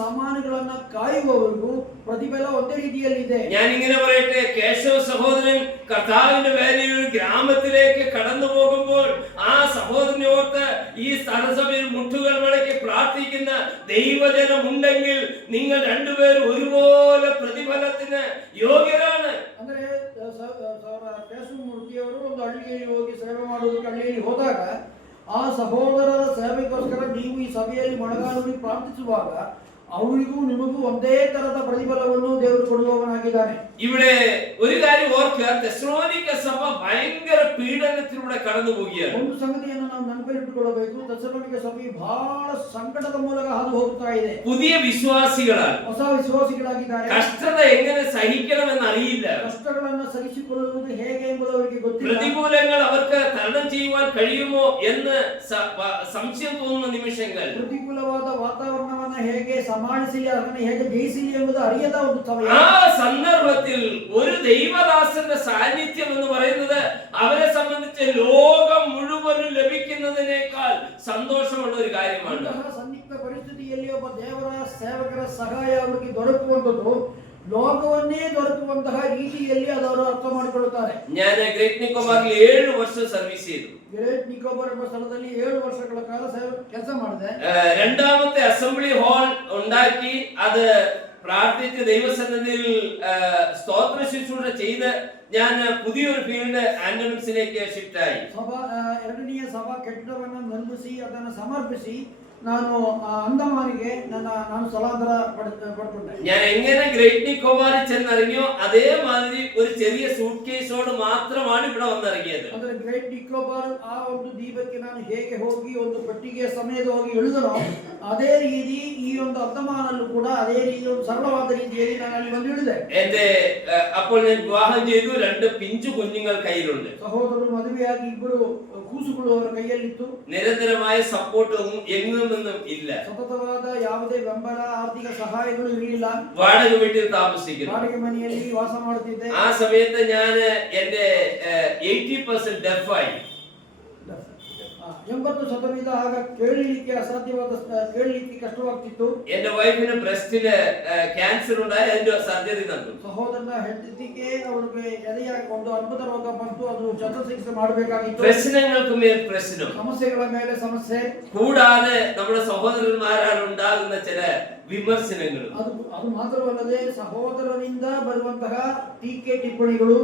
ಸಾಮಾನುಗಳನ್ನು ಕಾಯುವವರಿಗೂ പ്രതിഫല ഒരേ രീതിയിലിದೆ. ഞാൻ ഇങ്ങനെ പറയട്ടെ, കേശവ സഹോദരൻ കർത്താവിന്റെ വേലയിൽ ഒരു ഗ്രാമത്തിലേക്ക് കടന്നു പോകുമ്പോൾ ആ സഹോദരനെ ഓർത്ത് ഈ സഭയിൽ മുട്ടുകൾ മടക്കി പ്രാർത്ഥിക്കുന്ന ദൈവജനം ഉണ്ടെങ്കിൽ നിങ്ങൾ രണ്ടുപേരും ഒരുപോലെ പ്രതിഫലത്തിന് യോഗ്യരാണ്. ಅಂದ್ರೆ ಕೇಶವಮೂರ್ತಿಯವರು ಒಂದು ಹಳ್ಳಿಯಲ್ಲಿ ಹೋಗಿ ಸೇವೆ ಮಾಡುವುದಕ್ಕೆ ಹಳ್ಳಿಯಲ್ಲಿ ಹೋದಾಗ ಆ ಸಹೋದರರ ಸೇವೆಗೋಸ್ಕರ ನೀವು ಈ ಸಭೆಯಲ್ಲಿ ಮೊಣಗಾಲೂರಿ ಪ್ರಾರ್ಥಿಸುವಾಗ ಅವರಿಗೂ ನಿಮಗೂ ಒಂದೇ ತರದ ಪ್ರತಿಫಲವನ್ನು ದೇವರು ಕೊಡುವವನಾಗಿದ್ದಾನೆ. ഇവിടെ ഒരു കാര്യം ഓർക്കുക, തെസ്സലോനിക്ക സഭ ഭയങ്കര പീഡനത്തിലൂടെ കടന്നു പോവുകയാണ്. ಒಂದು ಸಂಗತಿಯನ್ನು ನಾವು ನೆನಪಿಟ್ಟುಕೊಳ್ಳಬೇಕು, ತೆಸಲೋನಿಕ ಸಭೆ ಬಹಳ ಸಂಕಟದ ಮೂಲಕ ಹಾದು ಹೋಗ್ತಾ ಇದೆ. പുതിയ വിശ്വാസികളാണ്, ಹೊಸ ವಿಶ್ವಾಸಿಗಳಾಗಿದ್ದಾರೆ. കഷ്ടത എങ്ങനെ സഹിക്കണമെന്ന് അറിയില്ല, ಕಷ್ಟಗಳನ್ನು ಸಹಿಸಿಕೊಳ್ಳುವುದು ಹೇಗೆ ಎಂಬುದು ಅವರಿಗೆ ಗೊತ್ತಿಲ್ಲ. പ്രതികൂലങ്ങൾ അവർക്ക് തരണം ചെയ്യുവാൻ കഴിയുമോ എന്ന് സംശയം തോന്നുന്ന നിമിഷങ്ങൾ, ಪ್ರತಿಕೂಲವಾದ ವಾತಾವರಣವನ್ನು ಹೇಗೆ സമാളിಸಿല്ല, ಅದನ್ನು ಹೇಗೆ ಜಯಿಸಿಲ್ಲ ಎಂಬುದು അറിಯದ ಒಂದು ಸಮಯ. ആ സന്ദർഭത്തിൽ ഒരു ദൈവദാസന്റെ സാന്നിധ്യം എന്ന് പറയുന്നത് അവരെ സംബന്ധിച്ച് ലോകം മുഴുവനും ലഭിക്കുന്നതിനേക്കാൾ സന്തോഷമുള്ള ഒരു കാര്യമാണ്. സന്നിഗ്ധ പരിസ്ഥിതിಯಲ್ಲಿ ಒಬ್ಬ ದೇವರ ಸೇವಕರ ಸಹಾಯ ಅವರಿಗೆ ದೊರಕುವಂತದ್ದು ലോകവന്നേ ദൊരക്കുವಂತಹ രീതിಯಲ್ಲಿ ಅವರು ಅರ್ಥ ಮಾಡಿಕೊಳ್ಳುತ್ತಾರೆ. ഞാൻ ഗ്രേറ്റ് നിക്കോബാറിൽ 7 വർഷം സർവീസ് ചെയ്തു. ഗ്രേറ്റ് നിക്കോബാർ ಎಂಬ ಸ್ಥಳದಲ್ಲಿ 7 ವರ್ಷಗಳ ಕಾಲ ಕೆಲಸ ಮಾಡಿದೆ. രണ്ടാമത്തെ അസംബ്ലി ഹാൾ ഉണ്ടാക്കി അത് പ്രാർത്ഥിച്ച് ദൈവസന്നിധിയിൽ സ്തോത്ര ശുശ്രൂഷ ചെയ്ത് ഞാൻ പുതിയൊരു ഫീൽഡ് ആൻഡമിക്സിലേക്ക് ഷിഫ്റ്റ് ആയി. ಎರಡನೆಯ ಸಭಾ ಕಟ್ಟಡವನ್ನು ನಿರ್ಮಿಸಿ ಅದನ್ನು ಸಮರ್ಪಿಸಿ ನಾನು ಅಂಡಮಾನಿಗೆ ನಾನು ಸ್ಥಳಾಂತರ ಪಡ್ಕೊಂಡೆ. ഞാൻ എങ്ങനെ ഗ്രേറ്റ് നിക്കോബാറിൽ ചെന്നിറങ്ങിയോ അതേമാതിരി ഒരു ചെറിയ സൂട്ട് കേസോട് മാത്രമാണ് ഇവിടെ വന്നിറങ്ങിയത്. ಅಂದ್ರೆ ಗ್ರೇಟ್ ನಿಕೋಬಾರ್ ಆ ಒಂದು ದ್ವೀಪಕ್ಕೆ ನಾನು ಹೇಗೆ ಹೋಗಿ ಒಂದು ಪೆಟ್ಟಿಗೆ ಸಮೇತ ಹೋಗಿ ಇಳಿದನೋ ಅದೇ ರೀತಿ ಈ ಒಂದು ಅಂಡಮಾನಲ್ಲೂ ಕೂಡ ಅದೇ ರೀತಿ ಒಂದು ಸರಳವಾದ ರೀತಿಯಲ್ಲಿ ನಾನು ಅಲ್ಲಿ ಬಂದು ಇಳಿದೆ. എന്റെ അപ്പോൾ ഞാൻ വിവാഹം ചെയ്തു, 2 പിഞ്ചു കുഞ്ഞുങ്ങൾ കയ്യിലുണ്ട്. ಸಹೋದರರು ಮದುವೆಯಾಗಿ ಇಬ್ಬರು ಕೂಸುಗಳು ಅವರ ಕೈಯಲ್ಲಿತ್ತು. നിരന്തരമായ സപ്പോർട്ടും എങ്ങും നിന്നും ഇല്ല. ಸತತವಾದ ಯಾವುದೇ ಬೆಂಬಲ ಆರ್ಥಿಕ ಸಹಾಯಗಳು ಇರಲಿಲ್ಲ. വാടക വീട്ടിൽ താമസിക്കുന്നു. ವಾടಗೆ ಮನೆಯಲ್ಲಿ ವಾಸ ಮಾಡುತ್ತಿದ್ದೆ. ആ സമയത്ത് ഞാൻ എന്റെ 80% ഡെഫായി. 80% ಆಗ ಕೇಳಲಿಕ್ಕೆ ಅಸಾಧ್ಯವಾದ, ಕೇಳಲಿಕ್ಕೆ ಕಷ್ಟವಾಗ್ತಿತ್ತು. എന്റെ വൈഫിന് ബ്രസ്റ്റില് ക്യാൻസർ ഉണ്ടായി, അതിന്റെ സർജറി നടന്നു. ಸಹೋದರನ ಹೆಂಡತಿಗೆ ಅವರಿಗೆ ಎದೆಯ ಒಂದು ಅರ್ಬುದ ರೋಗ ಬಂತು, ಅದು ಶಸ್ತ್ರಚಿಕಿತ್ಸೆ ಮಾಡಬೇಕಾಗಿತ್ತು. പ്രശ്നങ്ങൾക്ക് മേൽ പ്രശ്നം, ಸಮಸ್ಯೆಗಳ ಮೇಲೆ ಸಮಸ್ಯೆ, കൂടാതെ നമ്മുടെ സഹോദരന്മാരാൽ ഉണ്ടാകുന്ന ചില വിമർശനങ്ങൾ. ಅದು ಮಾತ್ರವಲ್ಲದೆ ಸಹೋದರರಿಂದ ಬರುವಂತಹ ಟೀಕೆ ಟಿಪ್ಪಣಿಗಳು.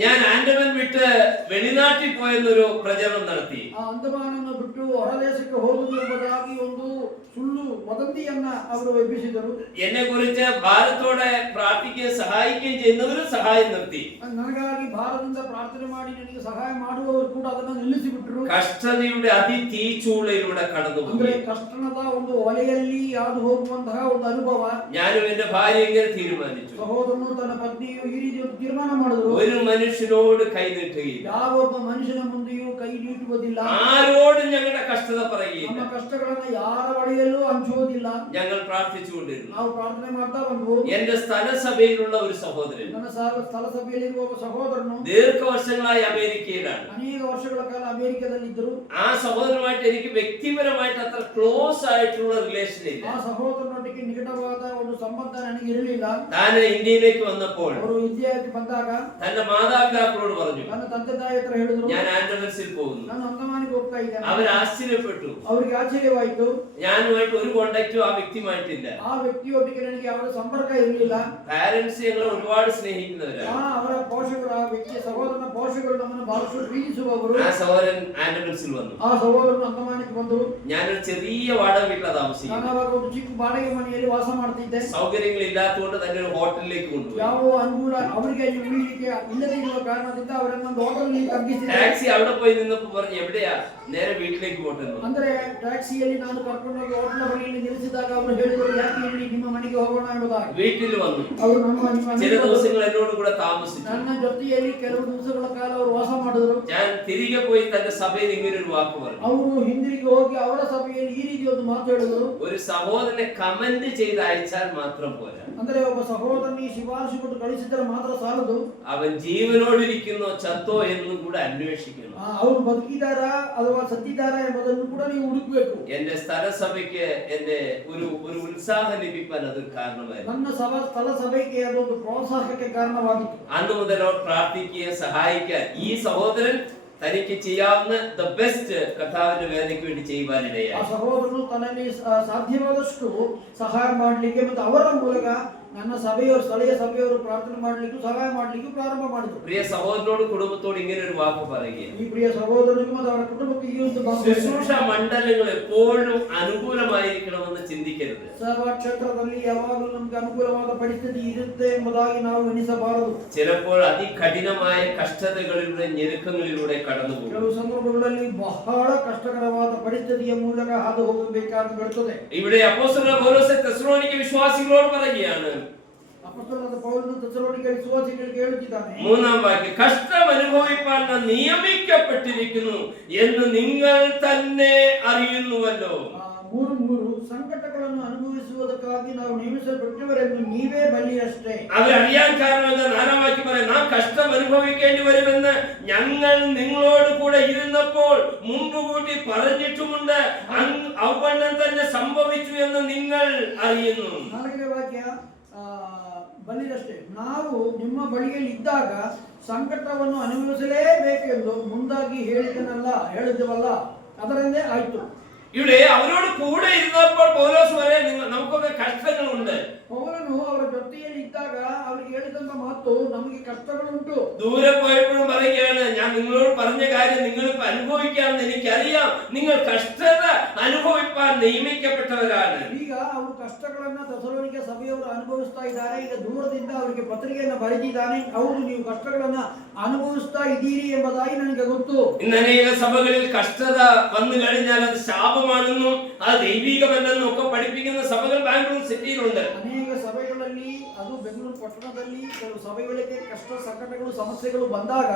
ഞാൻ ആൻഡമാൻ വിട്ട് വെളിനാട്ടിൽ പോയെന്നൊരു പ്രചരണം നടത്തി. ಆ ಅಂಡಮಾನನ್ನು ಬಿಟ್ಟು ಹೊರದೇಶಕ್ಕೆ ಹೋಗುವುದು ಎಂಬುದಾಗಿ ಒಂದು ಸುಳ್ಳು ವದಂತಿಯನ್ನ ಅವರು ಎಬ್ಬಿಸಿದರು. എന്നെ കുറിച്ച് ഭാരതത്തോടെ പ്രാർത്ഥിക്കുകയും സഹായിക്കുകയും ചെയ്യുന്നവരും സഹായം നിർത്തി. ನನಗಾಗಿ ಭಾರತದಿಂದ ಪ್ರಾರ್ಥನೆ ಮಾಡಿ ನನಗೆ ಸಹಾಯ ಮಾಡುವವರು ಕೂಡ ಅದನ್ನು ನಿಲ್ಲಿಸಿಬಿಟ್ರು. കഷ്ടതയുടെ അതിതീച്ചൂളയിലൂടെ കടന്നുപോയി. ಅಂದ್ರೆ ಕಷ್ಟದ ಒಂದು ಒಲೆಯಲ್ಲಿ ಹಾದು ಹೋಗುವಂತಹ ಒಂದು ಅನುಭವ. ഞാനും എന്റെ ഭാര്യ ഇങ്ങനെ തീരുമാനിച്ചു. ಸಹೋದರನು ತನ್ನ ಪತ್ನಿಯು ಈ ರೀತಿ ಒಂದು ತೀರ್ಮಾನ ಮಾಡಿದ್ರು. ഒരു മനുഷ്യനോട് കൈ നീട്ടുകയില്ല. ಯಾವೊಬ್ಬ ಮನುಷ್ಯನ ಮುಂದೆಯೂ ಕೈ ನೀಟುವುದಿಲ್ಲ. ആരോടും ഞങ്ങളുടെ കഷ്ടത പറയുകയില്ല. ನಮ್ಮ ಕಷ್ಟಗಳನ್ನು ಯಾರ ಬಳಿಯಲ್ಲೂ ಹಂಚುವುದಿಲ್ಲ. ഞങ്ങൾ പ്രാർത്ഥിച്ചുകൊണ്ടിരുന്നു. ನಾವು ಪ್ರಾರ್ಥನೆ ಮಾಡ್ತಾ ಬಂದ್ವು. എന്റെ സ്ഥലസഭയിലുള്ള ഒരു സഹോദരൻ ನನ್ನ ಸ್ಥಳ ಸಭೆಯಲ್ಲಿರುವ ಒಬ್ಬ ಸಹೋದರನು ദീർഘവർഷങ്ങളായി അമേരിക്കയിലാണ്. ಅನೇಕ ವರ್ಷಗಳ ಕಾಲ ಅಮೆರಿಕದಲ್ಲಿ ಇದ್ದರು. ആ സഹോദരനുമായിട്ട് എനിക്ക് വ്യക്തിപരമായിട്ട് അത്ര ക്ലോസ് ആയിട്ടുള്ള റിലേഷൻ ഇല്ല. ಆ ಸಹೋದರನೊಟ್ಟಿಗೆ ನಿಕಟವಾದ ಒಂದು ಸಂಬಂಧ ನನಗೆ ಇರಲಿಲ್ಲ. താൻ ഇന്ത്യയിലേക്ക് വന്നപ്പോൾ ಅವರು ಇಂಡಿಯಾಕ್ಕೆ ಬಂದಾಗ തന്റെ മാതാപിതാക്കളോട് പറഞ്ഞു, ನನ್ನ ತಂದೆ ತಾಯಿ ಹತ್ರ ಹೇಳಿದ್ರು, ഞാൻ ആൻഡമാൻസിൽ പോകുന്നു. ನಾನು ಅಂಡಮಾನಿಗೆ ಹೋಗ್ತಾ ಇದ್ದೇನೆ. അവർ ആശ്ചര്യപ്പെട്ടു. ಅವರಿಗೆ ಆಶ್ಚರ್ಯವಾಯಿತು. ഞാനുമായിട്ട് ഒരു കോണ്ടാക്റ്റും ആ വ്യക്തിയുമായിട്ടില്ല. ಆ ವ್ಯಕ್ತಿಯೊಟ್ಟಿಗೆ ನನಗೆ ಅವರ ಸಂಪರ್ಕ ಇರಲಿಲ್ಲ. പാരന്റ്സ് ഞങ്ങളെ ഒരുപാട് സ്നേഹിക്കുന്നവരാണ്. ಅವರ ಪೋಷಕರು, ಆ ವ್ಯಕ್ತಿಯ ಸಹೋದರನ ಪೋಷಕರು ನಮ್ಮನ್ನು ಬಹಳಷ್ಟು ಪ್ರೀತಿಸುವವರು. ആ സഹോദരൻ ആൻഡമാൻസിൽ വന്നു. ಆ ಸಹೋದರನು ಅಂಡಮಾನಿಗೆ ಬಂದರು. ഞാനൊരു ചെറിയ വാടക വീട്ടിലാണ് താമസിക്കുന്നത്. ನಾನು ಅವಾಗ ಒಂದು ಚಿಕ್ಕ ಬಾಡಿಗೆ ಮನೆಯಲ್ಲಿ ವಾಸ ಮಾಡ್ತಿದ್ದೆ. സൗകര്യങ്ങളില്ലാത്തതുകൊണ്ട് തന്നെ ഒരു ഹോട്ടലിലേക്ക് കൊണ്ടുപോയി. ಯಾವ ಅನುಕೂಲ ಅವರಿಗೆ ಅಲ್ಲಿ ಉಳಿಲಿಕ್ಕೆ ಇಲ್ಲದೇ ಇರುವ ಕಾರಣದಿಂದ ಅವರನ್ನು ಒಂದು ಹೋಟೆಲ್ನಲ್ಲಿ ತಗ್ಗಿಸಿದೆ. ടാക്സി അവിടെ പോയി നിന്നപ്പോൾ പറഞ്ഞു, എവിടെയാ, നേരെ വീട്ടിലേക്ക് പോട്ടെ. ಅಂದ್ರೆ ಟ್ಯಾಕ್ಸಿಯಲ್ಲಿ ನಾನು ಕರ್ಕೊಂಡು ಹೋಗಿ ಹೋಟೆಲ್ ಬಳಿಯಲ್ಲಿ ನಿಲ್ಲಿಸಿದಾಗ ಅವರು ಹೇಳಿದರು, ಯಾಕೆ ಇಲ್ಲಿ ನಿಮ್ಮ ಮನೆಗೆ ಹೋಗೋಣ ಎಂಬುದಾಗಿ. വീട്ടിൽ വന്നു. ಅವರು ನಮ್ಮ ಮನೆಗೆ ചില ദിവസങ്ങൾ എന്നോട് കൂടെ താമസിച്ചു. ನನ್ನ ಜೊತೆಯಲ್ಲಿ ಕೆಲವು ದಿವಸಗಳ ಕಾಲ ಅವರು ವಾಸ ಮಾಡಿದರು. ഞാൻ തിരികെ പോയി തന്റെ സഭയിൽ ഇങ്ങനെ ഒരു വാക്ക് പറഞ്ഞു. ಅವರು ಹಿಂದಿರುಗಿ ಹೋಗಿ ಅವರ ಸಭೆಯಲ್ಲಿ ಈ ರೀತಿ ಒಂದು ಮಾತು ಹೇಳಿದರು. ഒരു സഹോദരനെ കമന്റ് ചെയ്ത് അയച്ചാൽ മാത്രം പോരാ. ಅಂದ್ರೆ ಒಬ್ಬ ಸಹೋದರನಿಗೆ ಶಿಫಾರಸು ಕೊಟ್ಟು ಕಳಿಸಿದರೆ ಮಾತ್ರ ಸಾಲದು. അവൻ ജീവനോടിരിക്കുന്നോ ചത്തോ എന്നും കൂടെ അന്വേഷിക്കണം. ಅವರು ಬದುಕಿದಾರಾ ಅಥವಾ ಸತ್ತಿದ್ದಾರಾ ಎಂಬುದನ್ನು ಕೂಡ ನೀವು ಹುಡುಕಬೇಕು. എന്റെ സ്ഥലസഭയ്ക്ക് എന്റെ ഒരു ഉത്സാഹം ലഭിക്കാൻ അത് കാരണമായിരുന്നു. ನನ್ನ ಸ್ಥಳ ಸಭೆಗೆ ಅದೊಂದು ಪ್ರೋತ್ಸಾಹಕ್ಕೆ ಕಾರಣವಾಗಿತ್ತು. അന്ന് മുതൽ അവർ പ്രാർത്ഥിക്കുകയും സഹായിക്കാൻ ഈ സഹോദരൻ തനിക്ക് ചെയ്യാവുന്ന ദ ബെസ്റ്റ് കർത്താവിന്റെ വേദനയ്ക്ക് വേണ്ടി ചെയ്യുവാനിടയായി. ಆ ಸಹೋದರನು ತನ್ನಲ್ಲಿ ಸಾಧ್ಯವಾದಷ್ಟು ಸಹಾಯ ಮಾಡಲಿಕ್ಕೆ ಮತ್ತು ಅವರ ಮೂಲಕ ನನ್ನ ಸಭೆಯವರು, ಸ್ಥಳೀಯ ಸಭೆಯವರು ಪ್ರಾರ್ಥನೆ ಮಾಡಲಿಕ್ಕೂ ಸಹಾಯ ಮಾಡಲಿಕ್ಕೂ ಪ್ರಾರಂಭ ಮಾಡಿದರು. പ്രിയ സഹോദരനോട് കുടുംബത്തോട് ഇങ്ങനെ ഒരു വാക്ക് പറയുകയാണ്. ಈ ಪ್ರಿಯ ಸಹೋದರನಿಗೂ ಮತ್ತು ಅವರ ಕುಟುಂಬಕ್ಕೆ ಈ ಒಂದು ശുശ്രൂഷ മണ്ഡലങ്ങൾ എപ്പോഴും അനുകൂലമായിരിക്കണമെന്ന് ചിന്തിക്കരുത്. ಸೇವಾ ಕ್ಷೇತ್ರದಲ್ಲಿ ಯಾವಾಗಲೂ ನಮಗೆ ಅನುಕೂಲವಾದ ಪರಿಸ್ಥಿತಿ ಇರುತ್ತೆ ಎಂಬುದಾಗಿ ನಾವು ಎಣಿಸಬಾರದು. ചിലപ്പോൾ അതികഠിനമായ കഷ്ടതകളിലൂടെ ഞെരുക്കങ്ങളിലൂടെ കടന്നുപോകും. ಕೆಲವು ಸಂದರ್ಭಗಳಲ್ಲಿ ಬಹಳ ಕಷ್ಟಕರವಾದ ಪರಿಸ್ಥಿತಿಯ ಮೂಲಕ ಹಾದು ಹೋಗಬೇಕಾಗಿ ಬರುತ್ತದೆ. ഇവിടെ അപ്പോസ്തലനായ പൗലോസ് തെസ്സലോനിക്ക വിശ്വാസികളോട് പറയുകയാണ്. ಅಪೊಸ್ತಲನಾದ ಪೌಲನು ತೆಸಲೋನಿಕ ವಿಶ್ವಾಸಿಗಳಿಗೆ ಹೇಳುತ್ತಿದ್ದಾನೆ, മൂന്നാം വാക്യം, കഷ്ടം അനുഭവിപ്പാൻ നാം നിയമിക്കപ്പെട്ടിരിക്കുന്നു എന്ന് നിങ്ങൾ തന്നെ അറിയുന്നുവല്ലോ. 3 ಸಂಕಟಗಳನ್ನು ಅನುಭವಿಸುವುದಕ್ಕಾಗಿ ನಾವು ನೇಮಿಸಲ್ಪಟ್ಟವರೆಂದು ನೀವೇ ಬಲ್ಲಿರಷ್ಟೇ. അവരറിയാൻ കാരണം എന്താ? 4-ാം വാക്യം പറയാം, നാം കഷ്ടം അനുഭവിക്കേണ്ടി വരുമെന്ന് ഞങ്ങൾ നിങ്ങളോട് കൂടെ ഇരുന്നപ്പോൾ മുമ്പ് കൂട്ടി പറഞ്ഞിട്ടുമുണ്ട്, അവണ്ണം തന്നെ സംഭവിച്ചു എന്ന് നിങ്ങൾ അറിയുന്നു. 4ನೇ ವಾಕ್ಯ, ಬಲ್ಲಿರಷ್ಟೇ, ನಾವು ನಿಮ್ಮ ಬಳಿಯಲ್ಲಿ ಇದ್ದಾಗ ಸಂಕಟವನ್ನು ಅನುಭವಿಸಲೇಬೇಕೆಂದು ಮುಂದಾಗಿ ಹೇಳಿದವಲ್ಲ, ಅದರಂದೇ ಆಯ್ತು. ഇവിടെ അവരോട് കൂടെ ഇരുന്നപ്പോൾ പൗലോസ് പറയാൻ, നമുക്കൊക്കെ കഷ്ടങ്ങളുണ്ട്. പൗലನು ಅವರ ಜೊತೆಯಲ್ಲಿ ಇದ್ದಾಗ ಅವರಿಗೆ ಹೇಳಿದಂತ ಮಾತು, ನಮಗೆ ಕಷ್ಟಗಳುಂಟು. ദൂരെ പോയപ്പോഴും പറയുകയാണ്, ഞാൻ നിങ്ങളോട് പറഞ്ഞ കാര്യം നിങ്ങളിപ്പോ അനുഭവിക്കാമെന്ന് എനിക്കറിയാം. നിങ്ങൾ കഷ്ടത അനുഭവിപ്പാൻ നിയമിക്കപ്പെട്ടവരാണ്. ಈಗ ಅವರು ಕಷ್ಟಗಳನ್ನ ತೆಸಲೋನಿಕ ಸಭೆಯವರು ಅನುಭವಿಸ್ತಾ ಇದ್ದಾರೆ. ಈಗ ದೂರದಿಂದ ಅವರಿಗೆ ಪತ್ರಿಕೆಯನ್ನು ಬರೆದಿದ್ದಾನೆ, ಹೌದು ನೀವು ಕಷ್ಟಗಳನ್ನ ಅನುಭವಿಸ್ತಾ ಇದ್ದೀರಿ ಎಂಬುದಾಗಿ ನನಗೆ ಗೊತ್ತು. ഇന്ന് അനേക സഭകളിൽ കഷ്ടത വന്നു കഴിഞ്ഞാൽ അത് ശാപമാണെന്നും അത് ദൈവികമല്ലെന്നും ഒക്കെ പഠിപ്പിക്കുന്ന സഭകൾ ബാംഗ്ലൂർ സിറ്റിയിലുണ്ട്. ಅನೇಕ ಸಭೆಗಳಲ್ಲಿ, ಅದು ಬೆಂಗಳೂರು ಪಟ್ಟಣದಲ್ಲಿ ಕೆಲವು ಸಭೆಗಳಿಗೆ ಕಷ್ಟ, ಸಂಕಟಗಳು, ಸಮಸ್ಯೆಗಳು ಬಂದಾಗ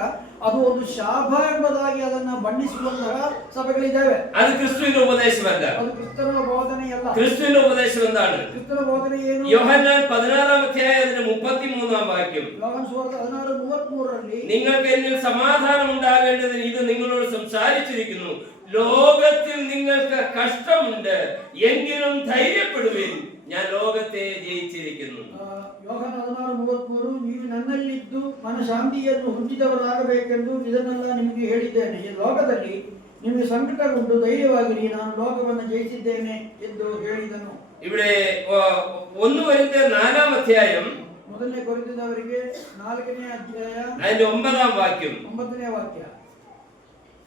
ಅದು ಒಂದು ಶಾಪ ಎಂಬುದಾಗಿ ಅದನ್ನ ಬಣ್ಣಿಸುವಂತಹ ಸಭೆಗಳಿದ್ದಾವೆ. അത് ക്രിസ്തുവിന്റെ ഉപദേശമല്ല. ಅದು ಕ್ರಿಸ್ತನ ಬೋಧನೆಯಲ್ಲ. ക്രിസ്തുവിന്റെ ഉപദേശം എന്താണ്? ಕ್ರಿಸ್ತನ ಬೋಧನೆ ಏನು? യോഹന്നാൻ 16-ാം അധ്യായത്തിന്റെ 33-ാം വാക്യം, ಯೋಹಾನ ಸುವಾರ್ತೆ 16:33 നിങ്ങൾക്ക് എന്നിൽ സമാധാനം ഉണ്ടാകേണ്ടതിന് ഇത് നിങ്ങളോട് സംസാരിച്ചിരിക്കുന്നു. ലോകത്തിൽ നിങ്ങൾക്ക് കഷ്ടമുണ്ട്, എങ്കിലും ധൈര്യപ്പെടുവിൻ, ഞാൻ ലോകത്തെ ജയിച്ചിരിക്കുന്നു. ಯೋಹಾನ 16:33, ನೀವು ನನ್ನಲ್ಲಿದ್ದು ಮನಃಶಾಂತಿಯನ್ನು ಹೊಂದಿದವರಾಗಬೇಕೆಂದು ಇದನ್ನೆಲ್ಲ ನಿಮಗೆ ಹೇಳಿದ್ದೇನೆ. ಈ ಲೋಕದಲ್ಲಿ ನಿಮಗೆ ಸಂಕಟಗೊಂಡು ಧೈರ್ಯವಾಗಿರಿ, ನಾನು ಲೋಕವನ್ನು ಜಯಿಸಿದ್ದೇನೆ ಎಂದು ಹೇಳಿದನು. ഇവിടെ 1 Corinthians 4-ാം അധ്യായം ಮೊದಲನೇ ಕೊರಿಂಥದವರಿಗೆ 4ನೇ ಅಧ್ಯಾಯ അതിന്റെ 9-ാം വാക്യം. 9ನೇ ವಾಕ್ಯ.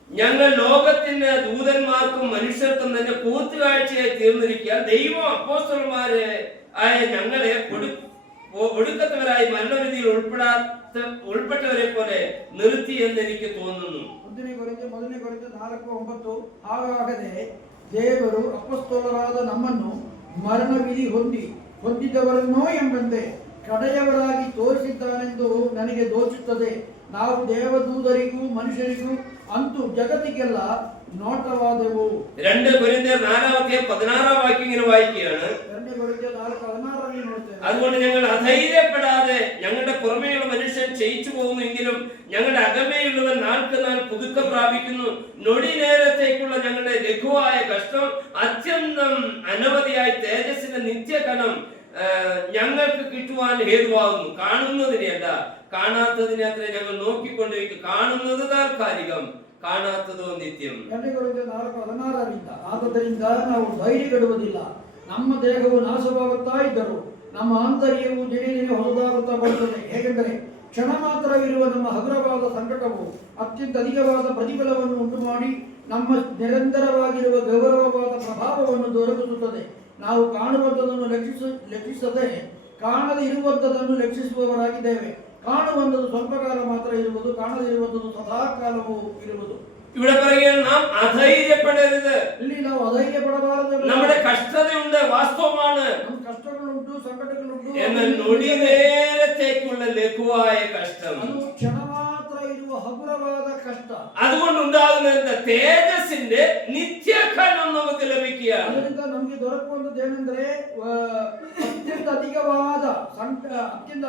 ഞങ്ങൾ ലോകത്തിന് ദൂതന്മാർക്കും മനുഷ്യർക്കും തന്നെ കൂത്തുകാഴ്ചയായി തീർന്നിരിക്കാൻ ദൈവം അപ്പോസ്തലന്മാരെ ആയ ഞങ്ങളെ ഒടുക്കത്തവരായി മരണവിധിയിൽ ഉൾപ്പെട്ടവരെ പോലെ നിർത്തി എന്ന് എനിക്ക് തോന്നുന്നു. 1ನೇ ಕೊರಿಂಥ 4:9. ಹಾಗಾಗದೆ ದೇವರು ಅಪೊಸ್ತಲರಾದ ನಮ್ಮನ್ನು ಮರಣವಿಧಿ ಹೊಂದಿದವರನ್ನೋ ಎಂಬಂತೆ ಕಡೆಯವರಾಗಿ ತೋರಿಸಿದ್ದಾನೆಂದು ನನಗೆ ತೋಚುತ್ತದೆ. ನಾವು ದೇವದೂತರಿಗೂ ಮನುಷ್ಯರಿಗೂ ಅಂತೂ ಜಗತ್ತಿಗೆಲ್ಲ ನೋಟವಾದೆವು. 2 കൊരിന്ത്യർ 4:16 വാക്യം ഇങ്ങനെ വായിക്കുകയാണ്. 2 കൊരിന്ത്യർ 4:16 നോಡ್ತೇವೆ. അതുകൊണ്ട് ഞങ്ങൾ അധൈര്യപ്പെടാതെ ഞങ്ങളുടെ പുറമേയുള്ള മനുഷ്യൻ ക്ഷയിച്ചു പോകുന്നെങ്കിലും ഞങ്ങളുടെ അകമേയുള്ളവൻ നാൾക്ക് നാൾ പുതുക്കം പ്രാപിക്കുന്നു. നൊടി നേരത്തേക്കുള്ള ഞങ്ങളുടെ ലഘുവായ കഷ്ടം അത്യന്തം അനവധിയായി തേജസ്സിന്റെ നിത്യകണം ഞങ്ങൾക്ക് കിട്ടുവാൻ ഹേതുവാകുന്നു. കാണുന്നതിനെയല്ല, കാണാത്തതിനെ അത്ര ഞങ്ങൾ നോക്കിക്കൊണ്ടിരിക്കും. കാണുന്നത് താൽക്കാലികം, കാണാത്തതോ ನಿತ್ಯಂ. 2 ಕೊರಿಂಥರ್ 4:16 ಆದ್ದರಿಂದ ನಾವು ಧೈರ್ಯಗೆಡುವುದಿಲ್ಲ. ನಮ್ಮ ದೇಹವು ನಾಶವಾಗುತ್ತಾ ಇದ್ದರೂ ನಮ್ಮ ಆಂತರ್ಯವು ದಿನೇ ದಿನೇ ಹೊಸದಾಗುತ್ತಾ ಬರುತ್ತದೆ. ಹೇಗೆಂದರೆ ಕ್ಷಣ ಮಾತ್ರವಿರುವ ನಮ್ಮ ಹಗುರವಾದ ಸಂಕಟವು ಅತ್ಯಂತ ಅಧಿಕವಾದ ಪ್ರತಿಫಲವನ್ನು ಉಂಟು ಮಾಡಿ ನಮ್ಮ ನಿರಂತರವಾಗಿರುವ ಗೌರವವಾದ ಪ್ರಭಾವವನ್ನು ದೊರಕಿಸುತ್ತದೆ. ನಾವು ಕಾಣುವಂಥದ್ದನ್ನು ಲೆಕ್ಕಿಸದೆ ಕಾಣದೇ ಇರುವಂಥದ್ದನ್ನು ಲೆಕ್ಕಿಸುವವರಾಗಿದ್ದೇವೆ. കാണുവന്നത് ಸ್ವಲ್ಪ ಕಾಲ ಮಾತ್ರ ಇರುವುದು, ಕಾಣದಿರುವಂಥದ್ದು ಸದಾ ಕಾಲವೂ ಇರುವುದು. ഇവിടെ പറയുകയാണ് നാം അധൈര്യപ്പെടരുത്. ಇಲ್ಲಿ ನಾವು ಅಧೈರ್ಯಪಡಬಾರದು. നമ്മുടെ കഷ്ടതയുണ്ട്, വാസ്തവമാണ്. ನಮ್ಮ ಕಷ್ಟಗಳುಂಟು, ಸಂಕಟಗಳುಂಟು. എന്നാൽ നൊടി നേരത്തേക്കുള്ള ലഘുവായ കഷ്ടം, ಅದು ಕ್ಷಣ ಮಾತ್ರ ಇರುವ ಹಗುರವಾದ ಕಷ್ಟ. അതുകൊണ്ടുണ്ടാകുന്ന തേജസ്സിന്റെ നിത്യകണം നമുക്ക് ലഭിക്കുകയാണ്. ಅದರಿಂದ ನಮಗೆ ದೊರಕುವಂಥದ್ದು ಏನೆಂದರೆ ಅತ್ಯಂತ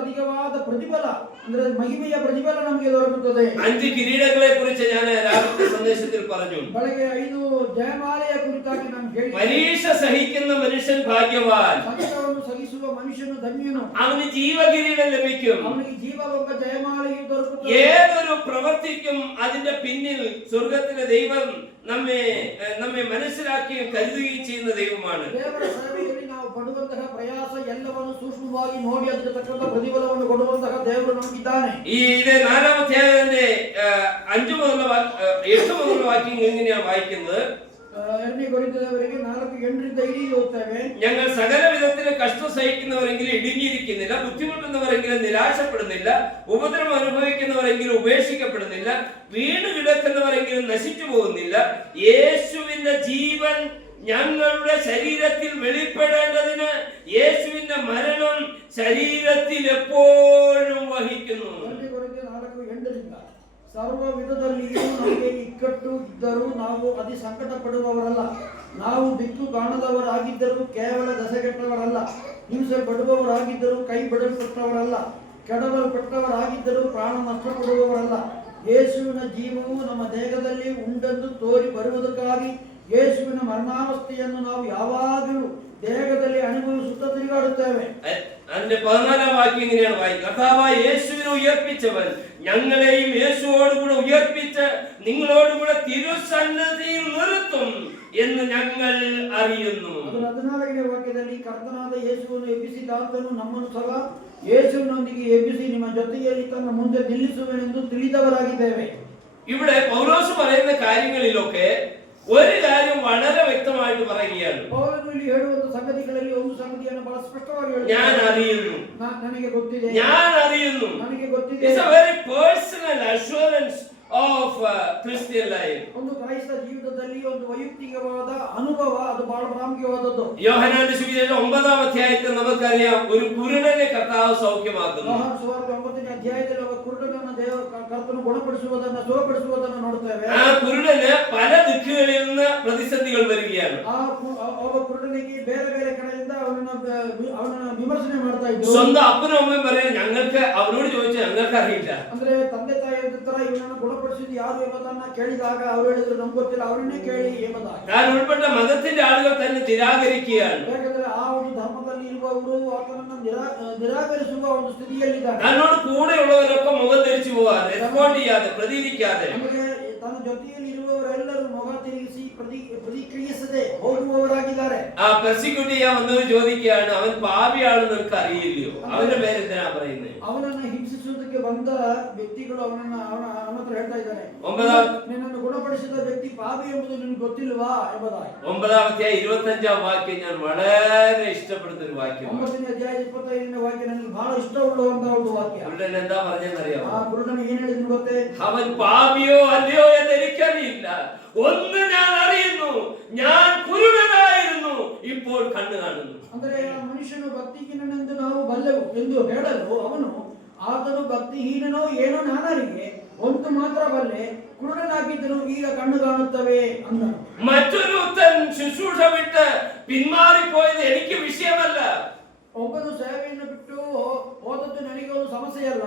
ಅಧಿಕವಾದ ಪ್ರತಿಫಲ, ಅಂದ್ರೆ ಮಹಿಮೆಯ ಪ್ರತಿಫಲ ನಮಗೆ ದೊರಕುತ್ತದೆ. 5 കിരീടങ്ങളെ കുറിച്ച് ഞാൻ രാവിലത്തെ സന്ദേശത്തിൽ പറഞ്ഞു. ಬೆಳಗ್ಗೆ 5 ಜಯಮಾಲೆಯ ಕುರಿತಾಗಿ ನಾನು ಹೇಳಿದೆ. പരീക്ഷ സഹിക്കുന്ന മനുഷ്യൻ ഭാഗ്യവാൻ, ಸಂಕಟವನ್ನು ಸಹಿಸುವ ಮನುಷ್ಯನು ಧನ್ಯನು. അവന് ജീവകിരീടം ലഭിക്കും. ಅವನಿಗೆ ಜೀವವೆಂಬ ಜಯಮಾಲೆಯು ದೊರಕುತ್ತದೆ. ഏതൊരു പ്രവൃത്തിക്കും അതിന്റെ പിന്നിൽ സ്വർഗ്ഗത്തിലെ ദൈവം നമ്മെ മനസ്സിലാക്കുകയും കരുതുകയും ചെയ്യുന്ന ദൈവമാണ്. ದೇವರ ಸೇವೆಯಲ್ಲಿ ನಾವು ಪಡುವಂತಹ ಪ್ರಯಾಸ ಎಲ್ಲವನ್ನು ಸೂಕ್ಷ್ಮವಾಗಿ ನೋಡಿ ಅದಕ್ಕೆ ತಕ್ಕಂತ ಪ್ರತಿಫಲವನ್ನು ಕೊಡುವಂತಹ ದೇವರು ನಮಗಿದ್ದಾನೆ. ഇത് 4-ാം അധ്യായത്തിന്റെ 5 മുതലുള്ള 8 മുതലുള്ള വാക്യങ്ങൾ ഇങ്ങനെയാണ് വായിക്കുന്നത്. 2 കൊരിന്ത്യരവരെಗೆ 4:8 ഓതുತ್ತೇವೆ. ഞങ്ങൾ സകല വിധത്തിലും കഷ്ടം സഹിക്കുന്നവരെങ്കിലും ഇടുങ്ങിയിരിക്കുന്നില്ല, ബുദ്ധിമുട്ടുന്നവരെങ്കിലും നിരാശപ്പെടുന്നില്ല, ഉപദ്രവം അനുഭവിക്കുന്നവരെങ്കിലും ഉപേക്ഷിക്കപ്പെടുന്നില്ല, വീണ് കിടക്കുന്നവരെങ്കിലും നശിച്ചു പോകുന്നില്ല. യേശുവിന്റെ ജീവൻ ഞങ്ങളുടെ ശരീരത്തിൽ വെളിപ്പെടേണ്ടതിന് യേശുവിന്റെ മരണം ശരീരത്തിൽ എപ്പോഴും വഹിക്കുന്നു. 2 കൊരിന്ത്യർ 4:8 ಸರ್ವ ವಿಧದಲ್ಲಿಯೂ ನಮಗೆ ಇಕ್ಕಟ್ಟು ಇದ್ದರೂ ನಾವು ಅತಿ ಸಂಕಟ ಪಡುವವರಲ್ಲ. ನಾವು ದಿಕ್ಕು ಕಾಣದವರಾಗಿದ್ದರೂ ಕೇವಲ ದಸೆಗೆಟ್ಟವರಲ್ಲ. ಹಿಂಸೆ ಪಡುವವರಾಗಿದ್ದರೂ ಕೈ ಬಿಡಲ್ಪಟ್ಟವರಲ್ಲ. ಕೆಡವಲ್ಪಟ್ಟವರಾಗಿದ್ದರೂ ಪ್ರಾಣ ನಷ್ಟಪಡುವವರಲ್ಲ. ಯೇಸುವಿನ ಜೀವವು ನಮ್ಮ ದೇಹದಲ್ಲಿ ಉಂಟೆಂದು ತೋರಿ ಬರುವುದಕ್ಕಾಗಿ ಯೇಸುವಿನ ಮರಣಾವಸ್ಥೆಯನ್ನು ನಾವು ಯಾವಾಗಲೂ ದೇಹದಲ್ಲಿ ಅನುಭವಿಸುತ್ತಾ ತಿರುಗಾಡುತ್ತೇವೆ. അതിന്റെ 14-ാം വാക്യം ഇങ്ങനെയാണ് വായിക്കുക. കർത്താവായ യേശുവിനെ ഉയർപ്പിച്ചവൻ ഞങ്ങളെയും യേശുവോടുകൂടെ ഉയർപ്പിച്ച് നിങ്ങളോടുകൂടെ തിരുസന്നിധിയിൽ നിർത്തും എന്ന് ഞങ്ങൾ അറിയുന്നു. 14ನೇ ವಾಕ್ಯದಲ್ಲಿ ಕರ್ತನಾದ ಯೇಸುವನ್ನು ಎಬ್ಬಿಸಿದಾತನು ನಮ್ಮನ್ನು ಸಹ ಯೇಸುವಿನೊಂದಿಗೆ ಎಬ್ಬಿಸಿ ನಿಮ್ಮ ಜೊತೆಯಲ್ಲಿ ತನ್ನ ಮುಂದೆ ನಿಲ್ಲಿಸುವೆನೆಂದು ತಿಳಿದವರಾಗಿದ್ದೇವೆ. ഇവിടെ പൗലോസ് പറയുന്ന കാര്യങ്ങളിലൊക്കെ ഒരു കാര്യം വളരെ വ്യക്തമായിട്ട് പറയുകയാണ്. പൗലോസ് ಇಲ್ಲಿ ಹೇಳುವಂತ ಸಂಗತಿಗಳಲ್ಲಿ ಒಂದು ಸಂಗತಿಯನ್ನು ಬಹಳ ಸ್ಪಷ್ಟವಾಗಿ ಹೇಳ್ತಾನೆ. ഞാൻ അറിയുന്നു, ನನಗೆ ಗೊತ್ತಿದೆ, ഞാൻ അറിയുന്നു. ನನಗೆ ಗೊತ್ತಿದೆ. It's a very personal assurance of Christian life. ಒಂದು ಕ್ರೈಸ್ತ ಜೀವಿತದಲ್ಲಿ ಒಂದು ವೈಯಕ್ತಿಕವಾದ ಅನುಭವ, ಅದು ಬಹಳ ಪ್ರಾಮುಖ್ಯವಾದದ್ದು. യോഹന്നാന്റെ സുവിശേഷം 9-ാം അധ്യായത്തിൽ നമുക്കറിയാം ഒരു കുരുടനെ കർത്താവ് സൗഖ്യമാക്കുന്നു. ಯೋಹಾನ ಸುವಾರ್ತೆ 9ನೇ ಅಧ್ಯಾಯದಲ್ಲಿ ಒಬ್ಬ ಕುರುಡನನ್ನು ಕರ್ತನು ಗುಣಪಡಿಸುವುದನ್ನು, ಸುಖಪಡಿಸುವುದನ್ನು ನೋಡುತ್ತೇವೆ. ആ കുരുടന് പല ദിക്കുകളിൽ നിന്ന് പ്രതിസന്ധികൾ വരികയാണ്. ಒಬ್ಬ ಕುರುಡನಿಗೆ ಬೇರೆ ಬೇರೆ ಕಡೆಯಿಂದ ಅವನನ್ನ ವಿಮರ್ಶನೆ ಮಾಡ್ತಾ ಇದ್ರು. സ്വന്തം അപ്പനും അമ്മയും പറയാൻ ഞങ്ങൾക്ക് അവനോട് ചോദിച്ചാൽ ഞങ്ങൾക്ക് അറിയില്ല. ಅಂದ್ರೆ ತಂದೆ ತಾಯಿ ಹತ್ರ ಇವನನ್ನು ಗುಣಪಡಿಸಿದ್ದು ಯಾರು ಎಂಬುದನ್ನ ಕೇಳಿದಾಗ ಅವರು ಹೇಳಿದ್ರು ನಮ್ಗೆ ಗೊತ್ತಿಲ್ಲ, ಅವರನ್ನೇ ಕೇಳಿ ಎಂಬುದಾಗಿ. താൻ ഉൾപ്പെട്ട മതത്തിന്റെ ആളുകൾ തന്നെ നിരാകരിക്കുകയാണ്. ಯಾಕಂದ್ರೆ ಆ ಒಂದು ಧರ್ಮದಲ್ಲಿ ಇರುವವರು ಆತನನ್ನು ನಿರಾಕರಿಸುವ ಒಂದು ಸ್ಥಿತಿಯಲ್ಲಿದ್ದಾರೆ. തന്നോട് കൂടെയുള്ളവരൊക്കെ മുഖം ധരിച്ചു പോകാതെ, റെസ്പോണ്ട് ചെയ്യാതെ, പ്രതികരിക്കാതെ, ನಮಗೆ ತನ್ನ ಜೊತೆಯಲ್ಲಿ ಇರುವವರೆಲ್ಲರೂ ಮುಖ ತಿರುಗಿಸಿ പ്രതിക്രിയിಸದೆ ಹೋಗುವವರಾಗಿದ್ದಾರೆ. ആ പെർസിക്യൂട്ട് ചെയ്യാൻ വന്നവർ ചോദിക്കുകയാണ്, അവൻ പാപിയാണെന്ന് നിനക്ക് അറിയില്ലയോ? അവന്റെ പേര് എന്തിനാ പറയുന്നത്? ಅವನನ್ನು ಹಿಂಸಿಸುವುದಕ್ಕೆ ಬಂದ ವ್ಯಕ್ತಿಗಳು ಅವನ ಹತ್ರ ಹೇಳ್ತಾ ಇದ್ದಾರೆ, ನಿನ್ನನ್ನು ಗುಣಪಡಿಸಿದ ವ್ಯಕ್ತಿ ಪಾಪಿ ಎಂಬುದು ನಿನಗೆ ಗೊತ್ತಿಲ್ವಾ ಎಂಬುದಾಗಿ. 9-ാം അധ്യായം 25-ാം വാക്യം ഞാൻ വളരെ ഇഷ്ടപ്പെടുന്ന ഒരു വാക്യമാണ്. 9-ನೇ ಅಧ್ಯಾಯ 25ನೇ ವಾಕ್ಯ ನನಗೆ ಬಹಳ ಇಷ್ಟವುಳ್ಳಂತಹ ಒಂದು ವಾಕ್ಯ. കുരുടൻ എന്താ പറഞ്ഞെന്നറിയാമോ? ಆ ಕುರುಡನು ಏನು ಹೇಳಿದನು ಗೊತ್ತೇ? അവൻ പാപിയോ അല്ലയോ എന്ന് എനിക്കറിയില്ല, ഒന്ന് ഞാൻ അറിയുന്നു, ഞാൻ കുരുടനായിരുന്നു, ഇപ്പോൾ കണ്ണു കാണുന്നു. ಅಂದರೆ ಆ ಮನುಷ್ಯನು ಭಕ್ತಿಹೀನನೆಂದು ನಾವು ಬಲ್ಲೆವು ಎಂದು ಹೇಳಲು ಅವನು, ಆತನು ಭಕ್ತಿಹೀನನೋ ಏನೋ ನಾನರಿಗೆ, ಒಂದು ಮಾತ್ರ ಬಲ್ಲೆ, കുരുടനാക്കിത്തരും, ಈಗ കണ്ണു കാണുತ್ತವೆ ಅಂದನು. മറ്റൊരുത്തൻ ശുശ്രൂഷ വിട്ട് പിന്മാറിപ്പോയത് എനിക്ക് വിഷയമല്ല. ಒಬ್ಬನು ಸೇವೆಯನ್ನು ಬಿಟ್ಟು ಹೋದದ್ದು ನನಗೆ ಒಂದು ಸಮಸ್ಯೆಯಲ್ಲ.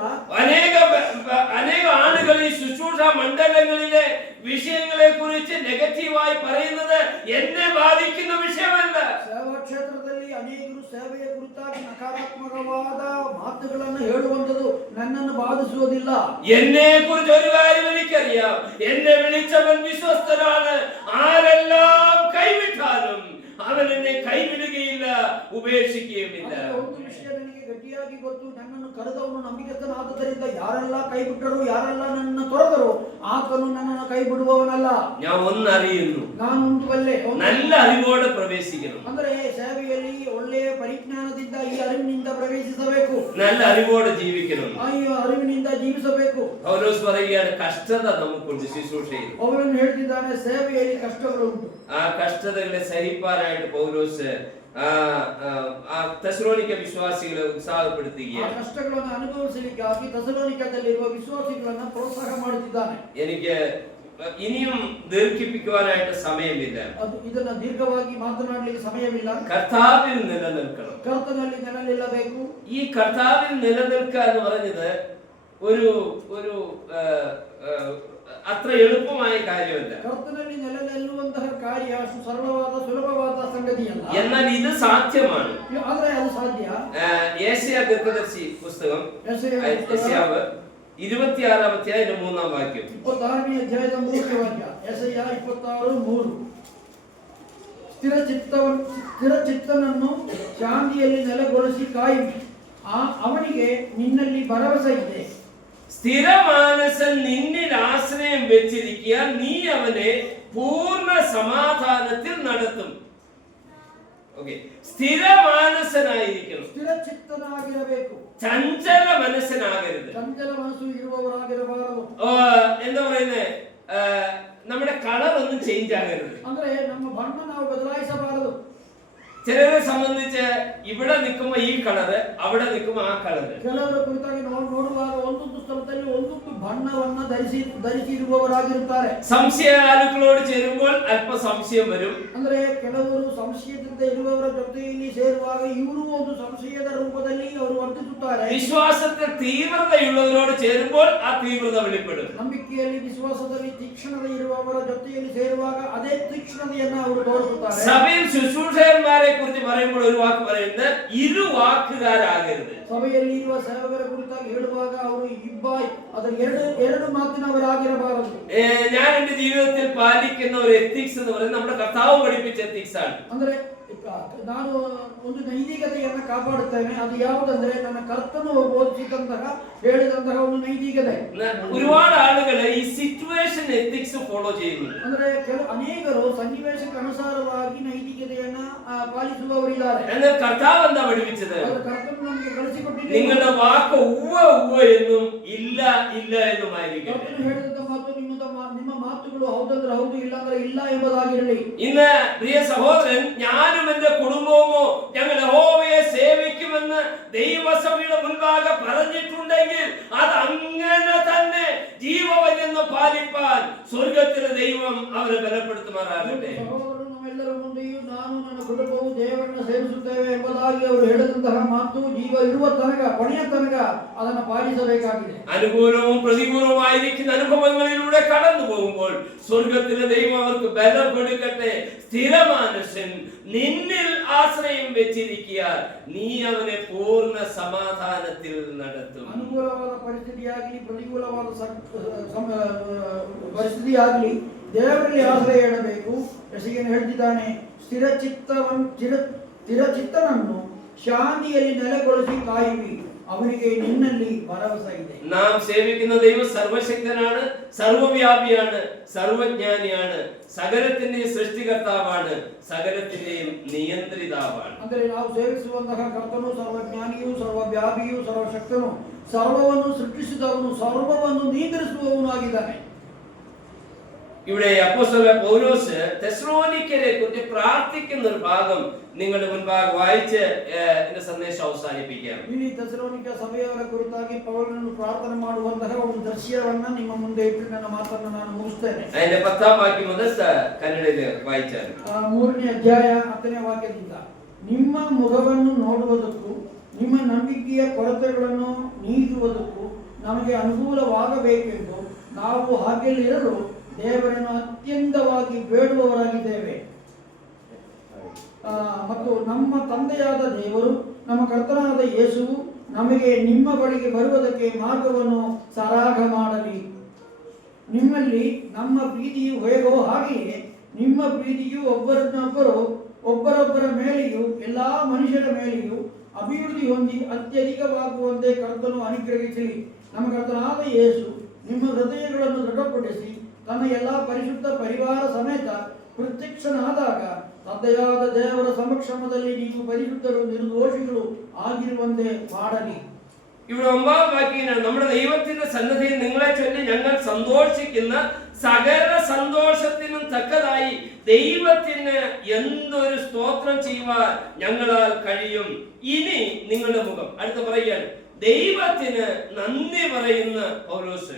അനേക ആളുകൾ ഈ ശുശ്രൂഷ മണ്ഡലങ്ങളിലെ വിഷയങ്ങളെ കുറിച്ച് നെഗറ്റീവായി പറയുന്നത് എന്നെ ബാധിക്കുന്ന വിഷയമല്ല. ಸೇವಾ ಕ್ಷೇತ್ರದಲ್ಲಿ ಅನೇಕರು ಸೇವೆಯ ಕುರಿತಾಗಿ ನಕಾರಾತ್ಮಕವಾದ ಮಾತುಗಳನ್ನು ಹೇಳುವಂಥದ್ದು ನನ್ನನ್ನು ಬಾಧಿಸುವುದಿಲ್ಲ. എന്നെ കുറിച്ച് ഒരു കാര്യം എനിക്കറിയാം, എന്നെ വിളിച്ചവൻ വിശ്വസ്തനാണ്, ആരെല്ലാം കൈവിട്ടാലും അവൻ എന്നെ കൈവിടുകയില്ല, ഉപേക്ഷിക്കുകയുമില്ല. ಒಂದು ವಿಷಯ ನನಗೆ ಗಟ್ಟಿಯಾಗಿ ಗೊತ್ತು, ನನ್ನನ್ನು ಕರೆದವನು ನಂಬಿಗಸ್ತನಾದ್ದರಿಂದ ಯಾರೆಲ್ಲ ಕೈ ಬಿಟ್ಟರು, ಯಾರೆಲ್ಲ ನನ್ನನ್ನು ತೊರೆದರು, ಆತನು ನನ್ನನ್ನು ಕೈ ಬಿಡುವವನಲ್ಲ. ഞാൻ ഒന്നറിയുന്നു, ನಾನು ಒಂದು ಬಲ್ಲೆ, നല്ല അറിവോടെ പ്രവേശിക്കണം. ಅಂದ್ರೆ ಸೇವೆಯಲ್ಲಿ ಒಳ್ಳೆಯ ಪರಿಜ್ಞಾನದಿಂದ ಈ ಅರಿವಿನಿಂದ ಪ್ರವೇಶಿಸಬೇಕು, നല്ല അറിവോടെ ജീവിക്കണം, ಈ ಅರಿವಿನಿಂದ ಜೀವಿಸಬೇಕು. പൗലോസ് പറയുകയാണ്, കഷ്ടത നമുക്കുണ്ട് ശുശ്രൂഷയിൽ. ಅವನು ಹೇಳ್ತಿದ್ದಾನೆ, ಸೇವೆಯಲ್ಲಿ ಕಷ್ಟಗಳುಂಟು. ആ കഷ്ടതകളെ സഹിപ്പാനായിട്ട് പൗലോസ് തെസലോനിക്ക വിശ്വാസികളെ ഉത്സാഹപ്പെടുത്തുകയാണ്. ಆ ಕಷ್ಟಗಳನ್ನು ಅನುಭವಿಸಲಿಕ್ಕಾಗಿ ತೆಸಲೋನಿಕದಲ್ಲಿರುವ ವಿಶ್ವಾಸಿಗಳನ್ನು ಪ್ರೋತ್ಸಾಹ ಮಾಡುತ್ತಿದ್ದಾನೆ. എനിക്ക് ഇനിയും ദീർഘിപ്പിക്കുവാനായിട്ട് സമയമില്ല. ಇದನ್ನ ದೀರ್ಘವಾಗಿ ಮಾತನಾಡಲಿಕ್ಕೆ ಸಮಯವಿಲ್ಲ. കർത്താവിൽ നിലനിൽക്കണം, ಕರ್ತನಲ್ಲಿ ನೆಲೆನಿಲ್ಲಬೇಕು. ഈ കർത്താവിൽ നിലനിൽക്കുക എന്ന് പറഞ്ഞത് ഒരു ഒരു അത്ര എളുപ്പമായ കാര്യമല്ല. കർത്തನಲ್ಲಿ ನೆಲೆನಿಲ್ಲುವಂತಹ ಕಾರ್ಯ ಅಷ್ಟು ಸರಳವಾದ ಸುಲಭವಾದ ಸಂಗತಿಯಲ್ಲ. എന്നാൽ ഇത് സാധ്യമാണ്. ಆದರೆ ಅದು ಸಾಧ್ಯ. യേശയ്യാ ദീർഘദർശി പുസ്തകം യെശയ്യാവ് 26-ാം അധ്യായം 3-ാം വാക്യം. 26ನೇ ಅಧ್ಯಾಯದ 3ನೇ ವಾಕ್ಯ. യെശയ്യാ 26:3. ಸ್ಥಿರಚಿತ್ತನನ್ನು ಶಾಂತಿಯಲ್ಲಿ ನೆಲೆಗೊಳಿಸಿ ಕಾಯುವಿ, ಅವನಿಗೆ ನಿನ್ನಲ್ಲಿ ಭರವಸೆ ಇದೆ. സ്ഥിരമാനസൻ നിന്നിൽ ആശ്രയം വെച്ചിരിക്കുക, നീ അവനെ പൂർണ്ണ സമാധാനത്തിൽ നടത്തും. ഓക്കേ, സ്ഥിരമാനസനായിരിക്കണം, സ്ഥിരചിത്തനാಗಿರಬೇಕು, ചഞ്ചല മനസ്സനാകരുത്. ചഞ്ചല മനസ്സു ഇರುವವರಾಗಿರಬಾರದು. എന്താ പറയുന്നത്, നമ്മുടെ കളർ ഒന്നും ചേഞ്ച് ആകരുത്. ಅಂದ್ರೆ ನಮ್ಮ ಬಣ್ಣ ನಾವು ಬದಲಾಯಿಸಬಾರದು. ചിലരെ സംബന്ധിച്ച് ഇവിടെ നിൽക്കുമ്പോ ഈ കളറ്, അവിടെ നിൽക്കുമ്പോ ആ കളറ്. ಕೆಲವರು ಕುರಿತಾಗಿ ನೋಡುವಾಗ ಒಂದೊಂದು ಸ್ಥಳದಲ್ಲಿ ಒಂದೊಂದು ಬಣ್ಣವನ್ನ ಧರಿಸಿರುವವರಾಗಿರುತ್ತಾರೆ. സംശയാലുക്കളോട് ചേരുമ്പോൾ അല്പ സംശയം വരും. ಅಂದ್ರೆ ಕೆಲವರು ಸಂಶಯದಿಂದ ಇರುವವರ ಜೊತೆಯಲ್ಲಿ ಸೇರುವಾಗ ಇವರು ಒಂದು ಸಂಶಯದ ರೂಪದಲ್ಲಿ ಅವರು ವರ್ತಿಸುತ್ತಾರೆ. വിശ്വാസത്തിൽ തീവ്രതയുള്ളവരോട് ചേരുമ്പോൾ ആ തീവ്രത വെളിപ്പെടും. ನಂಬಿಕೆಯಲ್ಲಿ ವಿಶ್ವಾಸದಲ್ಲಿ ತೀಕ್ಷ್ಣತೆ ಇರುವವರ ಜೊತೆಯಲ್ಲಿ ಸೇರುವಾಗ ಅದೇ ತೀಕ್ಷ್ಣತೆಯನ್ನು ಅವರು ತೋರಿಸುತ್ತಾರೆ. സഭയിൽ ശുശ്രൂഷകന്മാരെ കുറിച്ച് പറയുമ്പോൾ ഒരു വാക്ക് പറയുന്നത്, ഇരുവാക്കുകാരാകരുത്. ಸಭೆಯಲ್ಲಿ ಇರುವ ಸೇವಕರ ಕುರಿತಾಗಿ ಹೇಳುವಾಗ ಅವರು ಇಬ್ಬಾಯಿ, ಅದರ ಎರಡು മാറ്റിനവരാಗಿರಬಾರದು. ഞാൻ എന്റെ ജീവിതത്തിൽ പാലിക്കുന്ന ഒരു എത്തിക്സ് എന്ന് പറയുന്നത് നമ്മുടെ കർത്താവ് പഠിപ്പിച്ച എത്തിക്സ് ആണ്. ಅಂದ್ರೆ ನಾನು ಒಂದು ನೈತಿಕತೆಯನ್ನು ಕಾಪಾಡುತ್ತೇನೆ. ಅದು ಯಾವುದಂದ್ರೆ ನನ್ನ ಕರ್ತನು ಬೋಧಿಸಿದಂತಹ ಹೇಳಿದಂತಹ ಒಂದು ನೈತಿಕತೆ. ഒരുപാട് ആളുകൾ ഈ സിറ്റുവേഷൻ എത്തിക്സ് ഫോളോ ചെയ്യുന്നു. ಅಂದ್ರೆ ಅನೇಕರು ಸನ್ನಿವೇಶಕ್ಕೆ ಅನುಸಾರವಾಗಿ ನೈತಿಕತೆಯನ್ನ ಪಾಲಿಸುವವರಿದ್ದಾರೆ. എന്നാൽ കർത്താവ് എന്താ പഠിപ്പിച്ചത്? കർത്തൻ നമുക്ക് ಕಲಿಸಿಕೊಟ್ಟಿದೆ, നിങ്ങളുടെ വാക്ക് ഉവ്വ ഉവ്വ എന്നും ഇല്ല ഇല്ല എന്നുമായിരിക്കും. ಹೇಳಿದಂತ ಮಾತು ನಿಮ್ಮ ಮಾತುಗಳು ಹೌದಂದ್ರೆ ಹೌದು, ಇಲ್ಲ ಅಂದ್ರೆ ಇಲ್ಲ ಎಂಬುದಾಗಿರಲಿ. ഇന്ന് പ്രിയ സഹോദരൻ, ഞാനും എന്റെ കുടുംബവുമോ ഞങ്ങൾ യഹോവയെ സേവിക്കുമെന്ന് ദൈവസഭയുടെ മുൻപാകെ പറഞ്ഞിട്ടുണ്ടെങ്കിൽ അത് അങ്ങനെ തന്നെ ജീവവചനം പാലിപ്പാൻ സ്വർഗത്തിലെ ദൈവം അവരെ ബലപ്പെടുത്തുമാറാകട്ടെ. ಎಲ್ಲರ ಮುಂದೆಯೂ ನಾನು ನನ್ನ ಕುಟುಂಬವು ದೇವರನ್ನು ಸೇವಿಸುತ್ತೇವೆ ಎಂಬುದಾಗಿ ಅವರು ಹೇಳಿದಂತಹ ಮಾತು ಜೀವ ಇರುವ ತನಕ, ಕೊನೆಯ ತನಕ ಅದನ್ನು ಪಾಲಿಸಬೇಕಾಗಿದೆ. അനുകൂലവും പ്രതികൂലവുമായിരിക്കുന്ന അനുഭവങ്ങളിലൂടെ കടന്നു പോകുമ്പോൾ സ്വർഗത്തിലെ ദൈവം അവർക്ക് ബലം കൊടുക്കട്ടെ. സ്ഥിരമാനസൻ നിന്നിൽ ആശ്രയം വെച്ചിരിക്കുക, നീ അവനെ പൂർണ്ണ സമാധാനത്തിൽ നടത്തും. ಅನುಕೂಲವಾದ ಪರಿಸ್ಥಿತಿಯಾಗಲಿ ಪ್ರತಿಕೂಲವಾದ ಪರಿಸ್ಥಿತಿಯಾಗಲಿ ದೇವರಲ್ಲಿ ಆಶ್ರಯ ಇಡಬೇಕು. ಯೆಶಾಯನು ಹೇಳ್ತಿದ್ದಾನೆ, ಸ್ಥಿರಚಿತ್ತನನ್ನು ಶಾಂತಿಯಲ್ಲಿ ನೆಲೆಗೊಳಿಸಿ ಕಾಯುವಿ, അവനിക്ക് നിന്നിൽ ഭരവസയില്ലേ. നാം സേവിക്കുന്ന ദൈവം സർവശക്തനാണ്, സർവവ്യാപിയാണ്, സർവജ്ഞാനിയാണ്, സകലത്തിന്റെ സൃഷ്ടികർത്താവാണ്, സകലത്തിന്റെയും നിയന്ത്രിതാവാണ്. ಅಂದರೆ ನಾವು ಸೇವಿಸುವಂತಹ ಕರ್ತನು ಸರ್ವಜ್ಞಾನಿಯೂ ಸರ್ವವ್ಯಾಪಿಯೂ ಸರ್ವಶಕ್ತನು, സർവವನ್ನು ಸೃಷ್ಟಿಸಿದವನು, ಸರ್ವವನ್ನು ನಿಯಂತ್ರಿಸುವವನು ಆಗಿದ್ದಾನೆ. ഇവിടെ അപ്പോസ്തലൻ പൗലോസ് തെസ്സലോനിക്കരെ കുറിച്ച് പ്രാർത്ഥിക്കുന്ന ഒരു ഭാഗം നിങ്ങളുടെ മുൻപാകെ വായിച്ച് എന്റെ സന്ദേശം അവസാനിപ്പിക്കാം. ಇಲ್ಲಿ ತೆಸಲೋನಿಕ ಸಭೆಯವರ ಕುರಿತಾಗಿ ಪೌಲನು ಪ್ರಾರ್ಥನೆ ಮಾಡುವಂತಹ ಒಂದು ದೃಶ್ಯವನ್ನ ನಿಮ್ಮ ಮುಂದೆ ಇಟ್ಟು ನನ್ನ ಮಾತನ್ನು ನಾನು ಮುಗಿಸ್ತೇನೆ. അതിന്റെ 10ാം വാക്യം മുതൽ കന്നഡയിൽ വായിച്ചാൽ 3ನೇ ಅಧ್ಯಾಯ 10ನೇ ವಾಕ್ಯದಿಂದ, ನಿಮ್ಮ ಮುಖವನ್ನು ನೋಡುವುದಕ್ಕೂ ನಿಮ್ಮ ನಂಬಿಕೆಯ ಕೊರತೆಗಳನ್ನು ನೀಗುವುದಕ್ಕೂ ನಮಗೆ ಅನುಕೂಲವಾಗಬೇಕೆಂದು ನಾವು ಹಾಗೆಲ್ಲಿರಲು ದೇವರನ್ನು ಅತ್ಯಂತವಾಗಿ ಬೇಡುವವರಾಗಿದ್ದೇವೆ. ಮತ್ತು ನಮ್ಮ ತಂದೆಯಾದ ದೇವರು, ನಮ್ಮ ಕರ್ತನಾದ ಯೇಸುವು ನಮಗೆ ನಿಮ್ಮ ಬಳಿಗೆ ಬರುವುದಕ್ಕೆ ಮಾರ್ಗವನ್ನು ಸರಾಗ ಮಾಡಲಿ. ನಿಮ್ಮಲ್ಲಿ ನಮ್ಮ ಪ್ರೀತಿಯು ಹೇಗೋ ಹಾಗೆಯೇ ನಿಮ್ಮ ಪ್ರೀತಿಯು ಒಬ್ಬರೊಬ್ಬರ ಮೇಲೆಯೂ ಎಲ್ಲಾ ಮನುಷ್ಯರ ಮೇಲೆಯೂ ಅಭಿವೃದ್ಧಿ ಹೊಂದಿ ಅತ್ಯಧಿಕವಾಗುವಂತೆ ಕರ್ತನು ಅನುಗ್ರಹಿಸಲಿ. ನಮ್ಮ ಕರ್ತನಾದ ಯೇಸು ನಿಮ್ಮ ಹೃದಯಗಳನ್ನು ದೃಢಪಡಿಸಿ ತನ್ನ ಎಲ್ಲ ಪರಿಶುದ್ಧ ಪರಿವಾರ ಸಮೇತ ಪ್ರತ್ಯಕ್ಷನಾದಾಗ ತಂದೆಯಾದ ದೇವರ ಸಮಕ್ಷಮದಲ್ಲಿ ನೀವು ಪರಿಶುದ್ಧರು ನಿರ್ದೋಷಿಗಳು ಆಗಿರುವಂತೆ ಮಾಡಲಿ. ഇവിടെ 9ാം വാക്യം, നമ്മുടെ ദൈവത്തിന്റെ സന്നിധിയിൽ നിങ്ങളെ ചൊല്ലി ഞങ്ങൾ സന്തോഷിക്കുന്ന സകല സന്തോഷത്തിനും തക്കതായി ദൈവത്തിന് എന്തൊരു സ്തോത്രം ചെയ്യുവാൻ ഞങ്ങളാൽ കഴിയും. ഇനി നിങ്ങളുടെ മുഖം അടുത്ത് പറയുകയാണ്, ദൈവത്തിന് നന്ദി പറയുന്ന പൗലോസ്.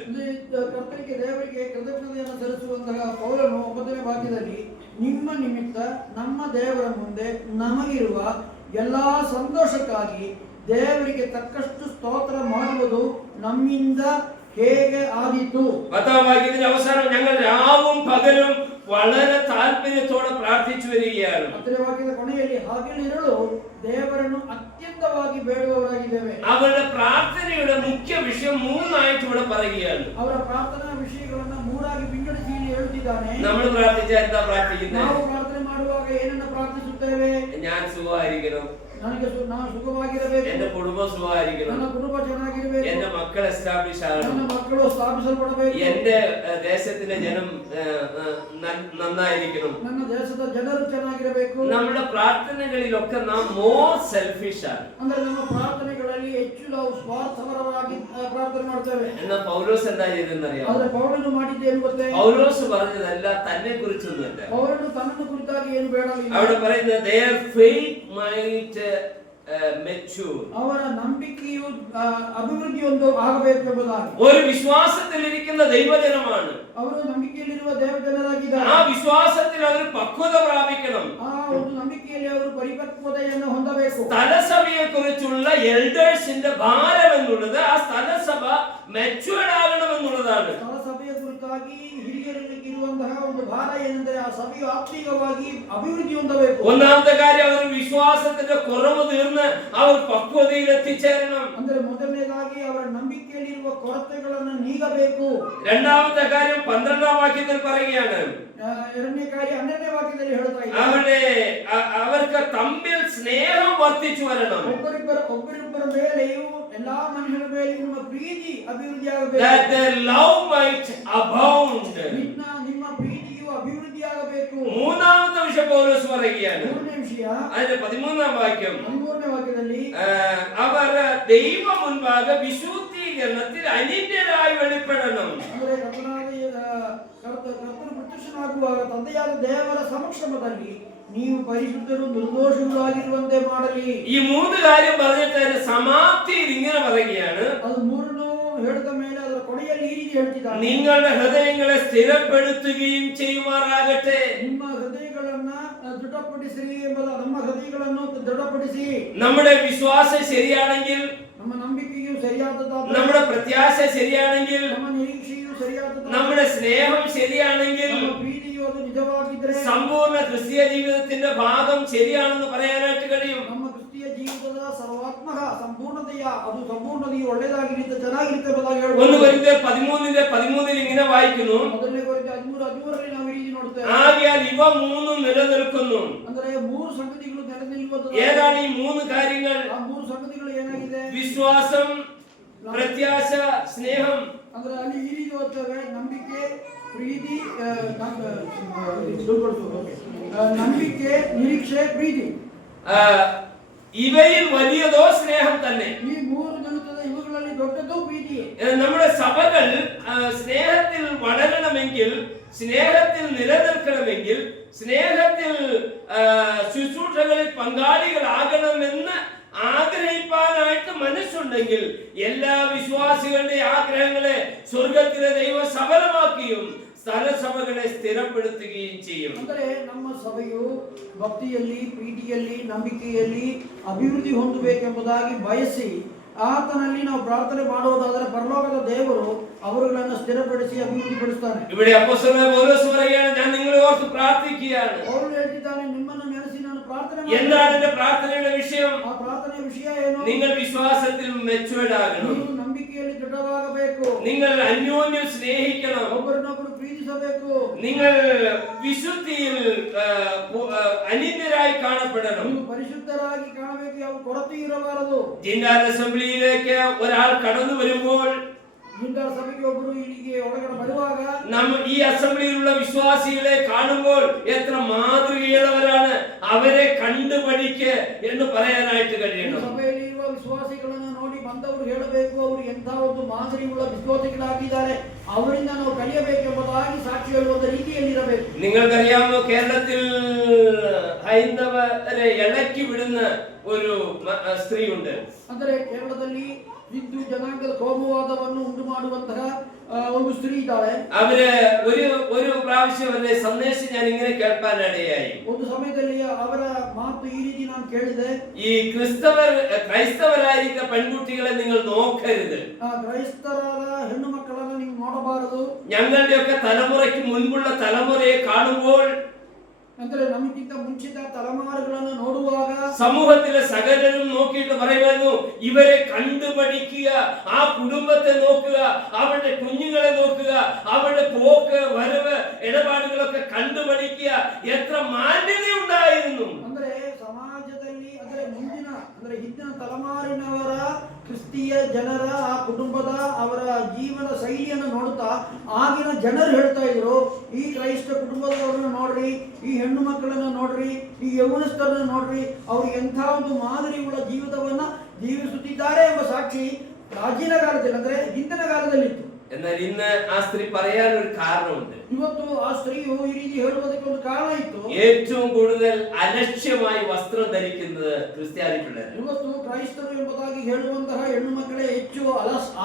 ಕರ್ತನಿಗೆ ದೇವರಿಗೆ ಕೃತಜ್ಞತೆಯನ್ನು ಸಲ್ಲಿಸುವಂತಹ ಪೌಲನು 9ನೇ ವಾಕ್ಯದಲ್ಲಿ, ನಿಮ್ಮ ನಿಮಿತ್ತ ನಮ್ಮ ದೇವರ ಮುಂದೆ ನಮಗಿರುವ ಎಲ್ಲಾ ಸಂತೋಷಕ್ಕಾಗಿ ದೇವರಿಗೆ ತಕ್ಕಷ್ಟು ಸ್ತೋತ್ರ ಮಾಡುವುದು ನಮ್ಮಿಂದ ಹೇಗೆ ಆದೀತು. 10ാം വാക്യത്തിന്റെ അവസാനം, ഞങ്ങൾ രാവും പകലും വളരെ താല്പര്യത്തോടെ പ്രാർത്ഥിച്ചു വരികയാണ്. 10ನೇ ವಾಕ್ಯದ ಕೊನೆಯಲ್ಲಿ ಹಗಲಿರುಳು ದೇವರನ್ನು അത്യന്തವಾಗಿ ಬೇಡುವವರಾಗಿದ್ದೇವೆ. അവരുടെ പ്രാർത്ഥനയുടെ മുഖ്യ വിഷയം 3ആയിട്ട് ഇവിടെ പറയുകയാണ്. ಅವರ ಪ್ರಾರ್ಥನಾ ವಿಷಯಗಳನ್ನು 3ಆಗಿ ವಿಂಗಡಿಸಿ ಇಲ್ಲಿ ಹೇಳುತ್ತಿದ್ದಾನೆ. നമ്മൾ പ്രാർത്ഥിച്ചാൽ എന്താ പ്രാർത്ഥിക്കുന്നത്? ನಾವು ಪ್ರಾರ್ಥನೆ ಮಾಡುವಾಗ ಏನನ್ನ ಪ್ರಾರ್ಥಿಸುತ್ತೇವೆ? ഞാൻ സുഖമായിരിക്കണം, ನಾನು ಸುಖವಾಗಿರಬೇಕು, എന്റെ കുടുംബം സുഖമായിരിക്കണം, ನನ್ನ കുടുംಬ ಚೆನ್ನಾಗಿರಬೇಕು, എന്റെ മക്കൾ എസ്റ്റാബ്ലിഷ് ആകണം, ನನ್ನ മക്കൾ സ്ഥാಪಿಸಲ್ಪಡಬೇಕು, എന്റെ ദേശത്തിന്റെ ജനം നന്നായിരിക്കണം, ನನ್ನ ದೇಶದ ಜನರು ಚೆನ್ನಾಗಿರಬೇಕು. നമ്മുടെ പ്രാർത്ഥനകളിലൊക്കെ നാം മോർ സെൽഫിഷ് ആണ്. ಅಂದ್ರೆ ನಮ್ಮ ಪ್ರಾರ್ಥನೆಗಳಲ್ಲಿ ಹೆಚ್ಚು ನಾವು ಸ್ವಾರ್ಥಪರವಾಗಿ ಪ್ರಾರ್ಥನೆ ಮಾಡ್ತೇವೆ. എന്നാ പൗലോസ് എന്താ ചെയ്തെന്നറിയാമോ? ಆದ್ರೆ ಪೌಲನು ಮಾಡಿದ್ದೇನು ಗೊತ್ತೇ? പൗലോസ് പറഞ്ഞതല്ല തന്നെ കുറിച്ചൊന്നുമല്ല. ಪೌಲನು ತನ್ನನ್ನು ಕುರಿತಾಗಿ ಏನು ಬೇಡಲಿಲ್ಲ. അവിടെ പറയുന്നത് their faith might mature. ಅವರ ನಂಬಿಕೆಯು ಅಭಿವೃದ್ಧಿ ಒಂದು ಆಗಬೇಕೆಂಬುದಾಗಿ. ഒരു വിശ്വാസത്തിലിരിക്കുന്ന ദൈവജനമാണ്. ಅವರು ನಂಬಿಕೆಯಲ್ಲಿರುವ ದೇವಜನರಾಗಿದ್ದಾರೆ. ആ വിശ്വാസത്തിൽ അവർ പക്വത പ്രാപിക്കണം. ಆ ಒಂದು ನಂಬಿಕೆಯಲ್ಲಿ ಅವರು ಪರಿಪಕ್ವತೆಯನ್ನು ಹೊಂದಬೇಕು. സ്ഥലസഭയെ കുറിച്ചുള്ള എൽഡേഴ്സിന്റെ ഭാരം എന്നുള്ളത് ആ സ്ഥലസഭ മെച്യൂർഡ് ആകണമെന്നുള്ളതാണ്. ಸ್ಥಳಸಭೆಯ ಕುರಿತಾಗಿ ಹಿರಿಯರಿಗೆ ಇರುವಂತಹ ಒಂದು ಭಾರ ಏನೆಂದರೆ ಆ ಸಭೆಯು ಆತ್ಮೀಯವಾಗಿ ಅಭಿವೃದ್ಧಿ ಹೊಂದಬೇಕು. ഒന്നാമത്തെ കാര്യം, അവർ വിശ്വാസത്തിന്റെ കുറവ് തീർന്ന് അവർ പക്വതയിൽ എത്തിച്ചേരണം. ಅಂದ್ರೆ ಮೊದಲನೇದಾಗಿ ಅವರ ನಂಬಿಕೆಯಲ್ಲಿರುವ ಕೊರತೆಗಳನ್ನು ನೀಗಬೇಕು. രണ്ടാമത്തെ കാര്യം 12ാം വാക്യത്തിൽ പറയുകയാണ്, ಎರಡನೇ ಕಾರ್ಯ 12ನೇ ವಾಕ್ಯದಲ್ಲಿ ಹೇಳ್ತಾ ಇದ್ದಾರೆ, അവർക്ക് തമ്മിൽ സ്നേഹം വർദ്ധിച്ചു വരണം. ಒಬ್ಬರಿಬ್ಬರ ಮೇಲೆಯೂ ಎಲ್ಲಾ ಮನುಷ್ಯರ ಮೇಲೆ ನಿಮ್ಮ ಪ್ರೀತಿ ಅಭಿವೃದ್ಧಿ ಆಗಬೇಕು. That their love might abound. ನಿಮ್ಮ ಪ್ರೀತಿಯು ಅಭಿವೃದ್ಧಿ ಆಗಬೇಕು. മൂന്നാമത്തെ വിഷയം പൗലോസ് പറയുകയാണ്. ಮೂರನೇ ವಿಷಯ അതിന്റെ 13ാം വാക്യം, 13ನೇ ವಾಕ್ಯದಲ್ಲಿ അവർ ദൈവ മുൻപാകെ വിശുദ്ധീകരണത്തിൽ അനിന്യരായി വെളിപ്പെടണം. ಅಂದ್ರೆ ಕರ್ತನು ಪ್ರತ್ಯಕ್ಷನಾಗುವಾಗ ತಂದೆಯಾದ ದೇವರ ಸಮಕ್ಷಮದಲ್ಲಿ ನೀವು ಪರಿಶುದ್ಧರು ನಿರ್ದೋಷಿಗಳು ಆಗಿರುವಂತೆ ಮಾಡಲಿ. ഈ 3 കാര്യം പറഞ്ഞിട്ട് സമാപ്തിയിൽ ഇങ്ങനെ പറയുകയാണ്, ಅದು ಮೂರನ್ನು ಹೇಳಿದ ಮೇಲೆ ಅದರ ಕೊನೆಯಲ್ಲಿ ಈ ರೀತಿ ಹೇಳ್ತಿದ್ದಾರೆ, നിങ്ങളുടെ ഹൃദയങ്ങളെ സ്ഥിരപ്പെടുത്തുകയും ചെയ്യുമാറാകട്ടെ. ನಿಮ್ಮ ಹೃದಯಗಳನ್ನ ದೃಢಪಡಿಸಿರಿ ಎಂಬುದು, ನಮ್ಮ ಹೃದಯಗಳನ್ನು ದೃಢಪಡಿಸಿ. നമ്മുടെ വിശ്വാസം ശരിയാണെങ്കിൽ, ನಮ್ಮ ನಂಬಿಕೆಯು ಸರಿಯಾದದ್ದಾದರೆ, നമ്മുടെ പ്രത്യാശ ശരിയാണെങ്കിൽ, ನಮ್ಮ ನಿರೀಕ್ಷೆಯು ಸರಿಯಾದದ್ದಾದರೆ, നമ്മുടെ സ്നേഹം ശരിയാണെങ്കിൽ, ನಮ್ಮ ಪ್ರೀತಿಯು ಅದು ನಿಜವಾಗಿದ್ದರೆ, സമ്പൂർണ്ണ ക്രിസ്തീയ ജീവിതത്തിന്റെ ഭാഗം ശരിയാണെന്ന് പറയാനായിട്ട് കഴിയും. ನಮ್ಮ ಕ್ರಿಸ್ತಿಯ ಜೀವಿತದ ಸರ್ವಾತ್ಮಕ ಸಂಪೂರ್ಣತೆಯ ಅದು ಸಂಪೂರ್ಣತೆಯು ಒಳ್ಳೆಯದಾಗಿರುತ್ತೆ, ಚೆನ್ನಾಗಿರುತ್ತೆ ಎಂಬುದಾಗಿ ಹೇಳಬಹುದು. 1 കൊരിന്ത്യർ 13ന്റെ 13 ഇങ്ങനെ വായിക്കുന്നു, ಮೊದಲನೇ ಕೊರಿಂಥ 13:13 ನಾವು ಈ ഇവ മൂന്നും നിലനിൽക്കുന്നു. ಅಂದ್ರೆ ಮೂರು ಸಂಗತಿಗಳು ನೆಲೆನಿಲ್ಲುವುದು. ഏതാണ് ഈ മൂന്ന് കാര്യങ്ങൾ? ಆ ಮೂರು ಸಂಗತಿಗಳು ಏನಾಗಿದೆ? വിശ്വാസം, പ്രത്യാശ, സ്നേഹം. ಅಂದ್ರೆ ಅಲ್ಲಿ ಈ ರೀತಿ ಓದ್ತೇವೆ: ನಂಬಿಕೆ, ಪ್ರೀತಿ, ನಂಬಿಕೆ, ನಿರೀಕ್ಷೆ, ಪ್ರೀತಿ. ഇവയിൽ വലിയതോ സ്നേഹം തന്നെ. ഈ മൂന്ന് നിൽക്കുന്നത് ഇവകളിൽ ദೊಡ್ಡದು ಪ್ರೀತಿ. നമ്മുടെ സഭകൾ സ്നേഹത്തിൽ വളരണമെങ്കിൽ, സ്നേഹത്തിൽ നിലനിൽക്കണമെങ്കിൽ, സ്നേഹത്തിൽ ശുശ്രൂഷകളിൽ പങ്കാളികളാകണമെന്ന് ആഗ്രഹിക്കാനായിട്ട് മനസ്സുണ്ടെങ്കിൽ എല്ലാ വിശ്വാസികളുടെ ആഗ്രഹങ്ങളെ സ്വർഗത്തിലെ ദൈവം സഫലമാക്കുകയും സ്ഥലസഭകളെ സ്ഥിരപ്പെടുത്തുകയും ചെയ്യും. ಅಂದರೆ ನಮ್ಮ ಸಭೆಯು ಭಕ್ತಿಯಲ್ಲಿ, ಪ್ರೀತಿಯಲ್ಲಿ, ನಂಬಿಕೆಯಲ್ಲಿ ಅಭಿವೃದ್ಧಿ ಹೊಂದಬೇಕೆಂಬುದಾಗಿ ಬಯಸಿ ಆತನಲ್ಲಿ ನಾವು ಪ್ರಾರ್ಥನೆ ಮಾಡುವುದಾದರೆ ಪರಲೋಕದ ದೇವರು ಅವರುಗಳನ್ನು ಸ್ಥಿರಪಡಿಸಿ ಅಭಿವೃದ್ಧಿಪಡಿಸುತ್ತಾನೆ. ഇവിടെ അപ്പോസ്തലനായ പൗലോസ് പറയുകയാണ്, ഞാൻ നിങ്ങളെ ഓർത്ത് പ്രാർത്ഥിക്കുകയാണ്. ಪೌಲನು ಹೇಳ್ತಿದ್ದಾನೆ, ನಿಮ್ಮನ್ನು ನೆನೆಸಿ ನಾನು ಪ್ರಾರ್ಥನೆ എന്താണ് എന്റെ പ്രാർത്ഥനയുടെ വിഷയം? ಆ ಪ್ರಾರ್ಥನೆಯ ವಿಷಯ ಏನು? നിങ്ങൾ വിശ്വാസത്തിൽ മെച്ചുവേർഡ് ആകണം. ನೀವು ನಂಬಿಕೆಯಲ್ಲಿ ದೃಢವಾಗಬೇಕು. നിങ്ങൾ അന്യോന്യം സ്നേഹിക്കണം. ಒಬ್ಬರನ್ನೊಬ್ಬರು ಪ್ರೀತಿಸಬೇಕು. നിങ്ങൾ വിശുദ്ധിയിൽ അനിന്യരായി കാണപ്പെടണം. ನೀವು ಪರಿಶುದ್ಧರಾಗಿ ಕಾಣಬೇಕು, ಯಾವ ಕೊರತೆ ಇರಬಾರದು. ജിൻഡാൽ അസംബ്ലിയിലേക്ക് ഒരാൾ കടന്നു വരുമ്പോൾ, ಜಿಂದಾಲ್ ಸಭೆಗೆ ಒಬ್ಬರು ಇಲ್ಲಿಗೆ ಒಳಗಡೆ ಬರುವಾಗ, ഈ അസംബ്ലിയിലുള്ള വിശ്വാസികളെ കാണുമ്പോൾ എത്ര മാതൃകയുള്ളവരാണ്, അവരെ കണ്ടുപഠിക്ക് എന്ന് പറയാനായിട്ട് കഴിയണം. ಸಭೆಯಲ್ಲಿ ಇರುವ ವಿಶ್ವಾಸಿಗಳನ್ನು ನೋಡಿ ಬಂದವರು ಹೇಳಬೇಕು, ಅವರು ಎಂಥ ಒಂದು ಮಾದರಿಯುಳ್ಳ ವಿಶ್ವಾಸಿಗಳಾಗಿದ್ದಾರೆ, ಅವರಿಂದ ನಾವು ಕಲಿಯಬೇಕೆಂಬುದಾಗಿ ಸಾಕ್ಷಿ ಹೇಳುವ ರೀತಿಯಲ್ಲಿರಬೇಕು. നിങ്ങൾക്കറിയാമോ, കേരളത്തിൽ ഹൈന്ദവരെ ഇളക്കി വിടുന്ന ഒരു സ്ത്രീ ഉണ്ട്. ಅಂದರೆ ಕೇರಳದಲ್ಲಿ ಹಿಂದೂ ಜನಾಂಗದ ಕೋಮುವಾದವನ್ನು ಉಂಟು ಮಾಡುವಂತಹ ಒಂದು ಸ್ತ್ರೀ ಇದ್ದಾಳೆ. അവര് ഒരു പ്രാവശ്യം അവരുടെ സന്ദേശം ഞാൻ ഇങ്ങനെ കേൾക്കാനിടയായി. ಒಂದು ಸಮಯದಲ್ಲಿ ಅವರ ಮಾತು ಈ ರೀತಿ ನಾನು ಕೇಳಿದೆ: ഈ ക്രൈസ്തവരായിരിക്കുന്ന പെൺകുട്ടികളെ നിങ്ങൾ നോക്കരുത്. ಕ್ರೈಸ್ತರಾದ ಹೆಣ್ಣು ಮಕ್ಕಳನ್ನು ನೀವು ನೋಡಬಾರದು. ഞങ്ങളുടെയൊക്കെ തലമുറയ്ക്ക് മുൻപുള്ള തലമുറയെ കാണുമ്പോൾ, ಅಂದ್ರೆ ನಮಗಿಂತ ಮುಂಚಿತ ತಲೆಮಾರುಗಳನ್ನು ನೋಡುವಾಗ സമൂഹത്തിലെ സകലരും നോക്കിയിട്ട് പറയുന്നു, ഇവരെ കണ്ടുപഠിക്കുക, ആ കുടുംബത്തെ നോക്കുക, അവരുടെ കുഞ്ഞുങ്ങളെ നോക്കുക, അവരുടെ പോക്ക് വരവ് ഇടപാടുകളൊക്കെ കണ്ടുപഠിക്കുക, എത്ര മാന്യത ഉണ്ടായിരുന്നു. ಅಂದ್ರೆ ಸಮಾಜದಲ್ಲಿ ಅಂದ್ರೆ ಮುಂದಿನ ಅಂದ್ರೆ ಹಿಂದಿನ ತಲೆಮಾರಿನವರ ಕ್ರಿಸ್ತಿಯ ಜನರ ಆ ಕುಟುಂಬದ ಅವರ ಜೀವನ ಶೈಲಿಯನ್ನು ನೋಡುತ್ತಾ ಆಗಿನ ಜನರು ಹೇಳ್ತಾ ಇದ್ರು, ಈ ಕ್ರೈಸ್ತ ಕುಟುಂಬದವರನ್ನ ನೋಡ್ರಿ, ಈ ಹೆಣ್ಣು ಮಕ್ಕಳನ್ನ ನೋಡ್ರಿ, ಈ ಯೌವನಸ್ಥರನ್ನ ನೋಡ್ರಿ, ಅವ್ರು ಎಂಥ ಒಂದು ಮಾದರಿ ಉಳ್ಳ ಜೀವಿತವನ್ನ ಜೀವಿಸುತ್ತಿದ್ದಾರೆ ಎಂಬ ಸಾಕ್ಷಿ ಪ್ರಾಚೀನ ಕಾಲದಲ್ಲಿ ಅಂದ್ರೆ ಹಿಂದಿನ ಕಾಲದಲ್ಲಿತ್ತು. എന്നാൽ ഇന്ന് ആ സ്ത്രീ പറയാൻ ഒരു കാരണമുണ്ട്. ಇವತ್ತು ಆ ಸ್ತ್ರೀಯು ಈ ರೀತಿ ಹೇಳುವುದಕ್ಕೆ ಒಂದು ಕಾರಣ ಇತ್ತು. ഏറ്റവും കൂടുതൽ അലക്ഷ്യമായി വസ്ത്രം ധരിക്കുന്നത് ക്രിസ്ത്യാനികളാണ്. ಇವತ್ತು ಕ್ರೈಸ್ತರು ಎಂಬುದಾಗಿ ಹೇಳುವಂತಹ ಹೆಣ್ಣು ಮಕ್ಕಳೇ ಹೆಚ್ಚು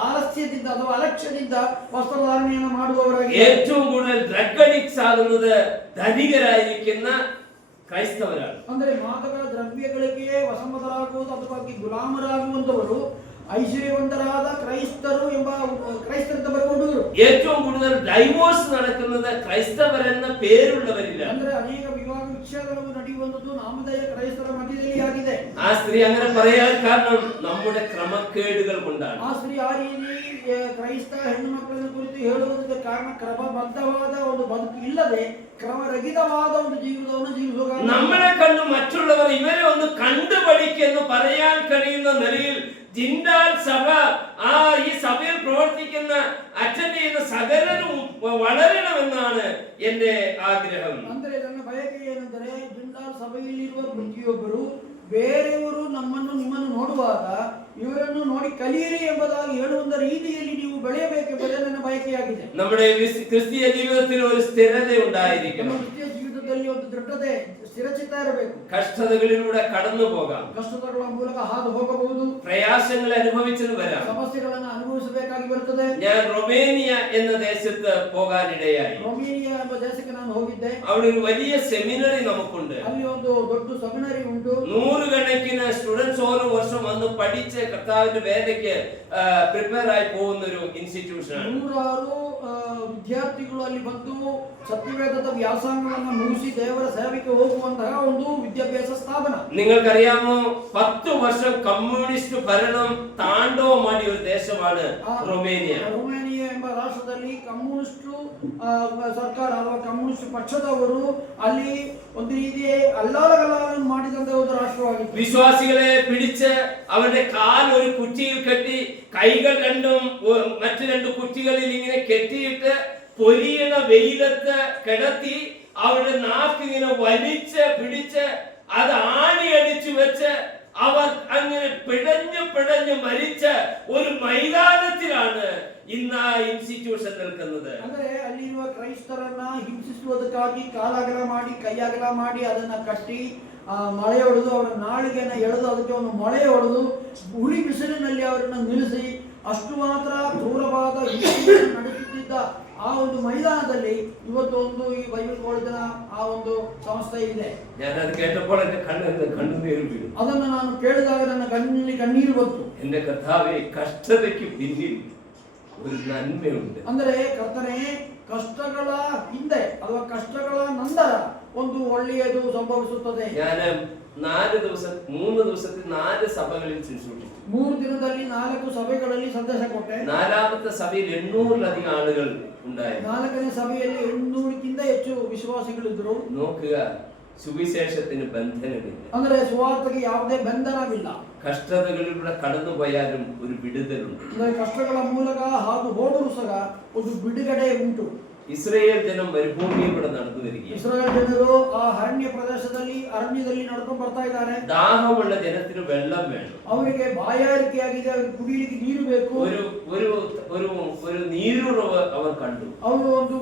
ಆಲಸ್ಯದಿಂದ ಅಥವಾ ಅಲಕ್ಷ್ಯದಿಂದ ವಸ್ತ್ರಧಾರಣೆಯನ್ನು ಮಾಡುವವರಾಗಿ, ഏറ്റവും കൂടുതൽ ഡ്രഗ് അഡിക്ട്സ് ആകുന്നത് ധനികരായിരിക്കുന്ന ക്രൈസ്തവരാണ്. ಅಂದ್ರೆ ಮಾದಕ ದ್ರವ್ಯಗಳಿಗೆ ವಶಮರಾಗುವುದು ಅಥವಾ ಗುಲಾಮರಾಗುವಂತವರು ഐശ്വര്യവന്തരാದ ക്രൈസ്തರು ಎಂಬ ಕ್ರೈಸ್ತರಿಂದ ಬರಬಹುದು. ഏറ്റവും കൂടുതൽ ഡൈവോഴ്സ് നടക്കുന്നത് ക്രൈസ്തവരെന്ന പേരുള്ളവരില്ല. ಅಂದ್ರೆ ಅನೇಕ ವಿವಾಹ ವಿಚ್ಛೇದಗಳು ನಡೆಯುವಂತದ್ದು ನಾಮಧೇಯ ಕ್ರೈಸ್ತರ ಮಧ್ಯದಲ್ಲಿ ಆಗಿದೆ. ആ സ്ത്രീ അങ്ങനെ പറയാൻ കാരണം നമ്മുടെ ക്രമക്കേടുകൾ കൊണ്ടാണ്. ಆ ಸ್ತ್ರೀ ಆ ರೀತಿ ಕ್ರೈಸ್ತ ಹೆಣ್ಣು ಮಕ್ಕಳನ್ನು ಕುರಿತು ಹೇಳುವುದಕ್ಕೆ ಕಾರಣ ಕ್ರಮಬದ್ಧವಾದ ಒಂದು ಬದುಕು ಇಲ್ಲದೆ ക്രമരഹിതವಾದ ಒಂದು ಜೀವಿತವನ್ನು ಜೀವಿಸುವ നമ്മളെ കണ്ടു മറ്റുള്ളവർ ഇവരെ ഒന്ന് കണ്ടുപഠിക്കെന്ന് പറയാൻ കഴിയുന്ന നിലയിൽ ജിൻഡാൽ സഭ ഈ സഭയിൽ പ്രവർത്തിക്കുന്ന അറ്റൻഡ് ചെയ്യുന്ന സകലരും വളരണമെന്നാണ് എന്റെ ആഗ്രഹം. ಅಂದ್ರೆ ನನ್ನ ಬಯಕೆ ಏನೆಂದರೆ ಜಿಂಡಾಲ್ ಸಭೆಯಲ್ಲಿರುವ ಪ್ರತಿಯೊಬ್ಬರು ಬೇರೆಯವರು ನಮ್ಮನ್ನು ನಿಮ್ಮನ್ನು ನೋಡುವಾಗ ಇವರನ್ನು ನೋಡಿ ಕಲಿಯಿರಿ ಎಂಬುದಾಗಿ ಹೇಳುವ ರೀತಿಯಲ್ಲಿ ನೀವು ಬೆಳೆಯಬೇಕೆಂಬುದೇ ನನ್ನ ಬಯಕೆಯಾಗಿದೆ. നമ്മുടെ ക്രിസ്തീയ ജീവിതത്തിൽ ഒരു സ്ഥിരത ഉണ്ടായിരിക്കണം. ಕ್ರಿಸ್ತಿಯ ಜೀವಿತದಲ್ಲಿ ಒಂದು ದೃಢತೆ, ಸ್ಥಿರಚಿತ್ತ ಇರಬೇಕು. കഷ്ടതകളിലൂടെ കടന്നു പോകാം. ಕಷ್ಟಗಳ ಮೂಲಕ ಹಾದು ಹೋಗಬಹುದು. പ്രയാസങ്ങൾ അനുഭവിച്ചത് വരാം. ಸಮಸ್ಯೆಗಳನ್ನು ಅನುಭವಿಸಬೇಕಾಗಿ ಬರುತ್ತದೆ. ഞാൻ റൊമേനിയ എന്ന ദേശത്ത് പോകാനിടയായി. ರೊಮೇನಿಯಾ ಎಂಬ ದೇಶಕ್ಕೆ ನಾನು ಹೋಗಿದ್ದೆ. അവിടെ ഒരു വലിയ സെമിനറി നമുക്കുണ്ട്. ಅಲ್ಲಿ ಒಂದು ದೊಡ್ಡ ಸೆಮಿನರಿ ಉಂಟು. നൂറുകണക്കിന് സ്റ്റുഡൻസ് ഓരോ വർഷം വന്ന് പഠിച്ച് കർത്താവിന്റെ വേദയ്ക്ക് പ്രിപ്പയർ ആയി പോകുന്ന ഒരു ഇൻസ്റ്റിറ്റ്യൂഷൻ ആണ്. ನೂರಾರು ವಿದ್ಯಾರ್ಥಿಗಳು ಅಲ್ಲಿ ಬಂದು ಸತ್ಯವೇದದ ವ್ಯಾಸಂಗವನ್ನು ಮುಗಿಸಿ ದೇವರ ಸೇವೆಗೆ ಹೋಗುವಂತಹ ಒಂದು ವಿದ್ಯಾಭ್ಯಾಸ ಸ್ಥಾಪನ. നിങ്ങൾക്കറിയാമോ, 10 വർഷം കമ്മ്യൂണിസ്റ്റ് ഭരണം താണ്ഡവമാടിയ ഒരു ദേശമാണ് റൊമേനിയ. ರೊಮೇನಿಯಾ ಎಂಬ ಎಂಬ ರಾಷ್ಟ್ರದಲ್ಲಿ ಕಮ್ಯುನಿಸ್ಟ್ ಸರ್ಕಾರ ಅಥವಾ ಕಮ್ಯುನಿಸ್ಟ್ ಪಕ್ಷದವರು ಅಲ್ಲಿ ಒಂದು ರೀತಿ ಅಲ್ಲಾಲಗಲ್ಲಾలను ಮಾಡಿದಂತ ಒಂದು ರಾಷ್ಟ್ರವಾಗಿತ್ತು. വിശ്വാസികളെ പിടിച്ച് അവരുടെ കാൽ ഒരു കുറ്റിയിൽ കെട്ടി കൈകൾ രണ്ടും മറ്റു രണ്ട് കുറ്റികളിൽ ഇങ്ങനെ കെട്ടിയിട്ട് പൊരിയണ വെയിലത്ത് കിടത്തി അവരുടെ നാക്ക് ഇങ്ങനെ വലിച്ച് പിടിച്ച് അത് ആണിയടിച്ചു വെച്ച് അവർ അങ്ങനെ പിടഞ്ഞു മരിച്ച ഒരു മൈതാനത്തിലാണ് ഇന്ന് ആ ഇൻസ്റ്റിറ്റ്യൂഷൻ നിൽക്കുന്നത്. ಅಂದ್ರೆ ಅಲ್ಲಿರುವ ಕ್ರೈಸ್ತರನ್ನ ಹಿಂಸಿಸುವುದಕ್ಕಾಗಿ ಕಾಲಾಗಲ ಮಾಡಿ ಕೈಯಾಗಲ ಮಾಡಿ ಅದನ್ನ ಕಟ್ಟಿ ಮಳೆ ಹೊಡೆದು ಅವರ ನಾಳಿಗೆನ ಎಳೆದು ಅದಕ್ಕೆ ಒಂದು ಮಳೆ ಹೊಡೆದು ಉಳಿ ಬಿಸಿಲಿನಲ್ಲಿ ಅವರನ್ನು ನಿಲ್ಲಿಸಿ ಅಷ್ಟು ಮಾತ್ರ ಕ್ರೂರವಾದ ಹಿಂಸೆಯನ್ನು ನಡೆಸುತ್ತಿದ್ದ ಆ ಒಂದು ಮೈದಾನದಲ್ಲಿ ಇವತ್ತು ಒಂದು ಈ ಬೈಬಲ್ ಕಾಲೇಜಿನ ಆ ಒಂದು ಸಂಸ್ಥೆ ಇದೆ. ಅದನ್ನು ನಾನು ಕೇಳಿದಾಗ ನನ್ನ ಕಣ್ಣಿನಲ್ಲಿ ಕಣ್ಣೀರು ಬಂತು. എന്റെ കർത്താവേ, കഷ്ടതയ്ക്ക് പിന്നിൽ ഒരു നന്മയുണ്ട്. ಅಂದರೆ ಕರ್ತನೇ, ಕಷ್ಟಗಳ ಹಿಂದೆ ಅಥವಾ ಕಷ್ಟಗಳ ನಂತರ ಒಂದು ಒಳ್ಳೆಯದು ಸಂಭವಿಸುತ್ತದೆ. ഞാൻ 3 ദിവസത്തിൽ 4 സഭകളിൽ ശുശ്രൂഷിച്ചു. 3 ദിനದಲ್ಲಿ 4 സഭೆಗಳಲ್ಲಿ ಸಂದೇಶ ಕೊಟ್ಟೆ. 4ാമത്തെ സഭയിൽ 800-ലധികം ആളുകൾ ഉണ്ടായിരുന്നു. 4ನೇ സഭೆಯಲ್ಲಿ 800ಕ್ಕಿಂತ ಹೆಚ್ಚು ವಿಶ್ವಾಸಿಗಳಿದ್ದರು. നോക്കുക, സുവിശേഷത്തിന് ബന്ധനമില്ല. ಅಂದರೆ ಸುವಾರ್ತೆಗೆ ಯಾವುದೇ ಬಂಧನವಿಲ್ಲ. കഷ്ടതകളിലൂടെ കടന്നുപോയാലും ഒരു വിടുതലുണ്ട്. ಅಂದರೆ ಕಷ್ಟಗಳ ಮೂಲಕ ಹಾದು ಹೋದರೂ ಸಹ ಒಂದು ಬಿಡುಗಡೆ ಉಂಟು. ഇസ്രായേൽ ജനം മരുഭൂമിയിലൂടെ നടന്നു വരികയാണ്. ಇಸ್ರಾಯೇಲ್ ಜನರು ಆ ಅರಣ್ಯದಲ್ಲಿ ನಡ್ಕೊಂಡು ಬರ್ತಾ ಇದ್ದಾರೆ. ദാഹമുള്ള ജനത്തിന് വെള്ളം വേണം. ಅವರಿಗೆ ಬಾಯಾರಿಕೆಯಾಗಿದೆ, ಅವರಿಗೆ ಕುಡಿಯಲಿಕ್ಕೆ ನೀರು ಬೇಕು. ഒരു നീരുറവ് അവർ കണ്ടു. ಅವರು ಒಂದು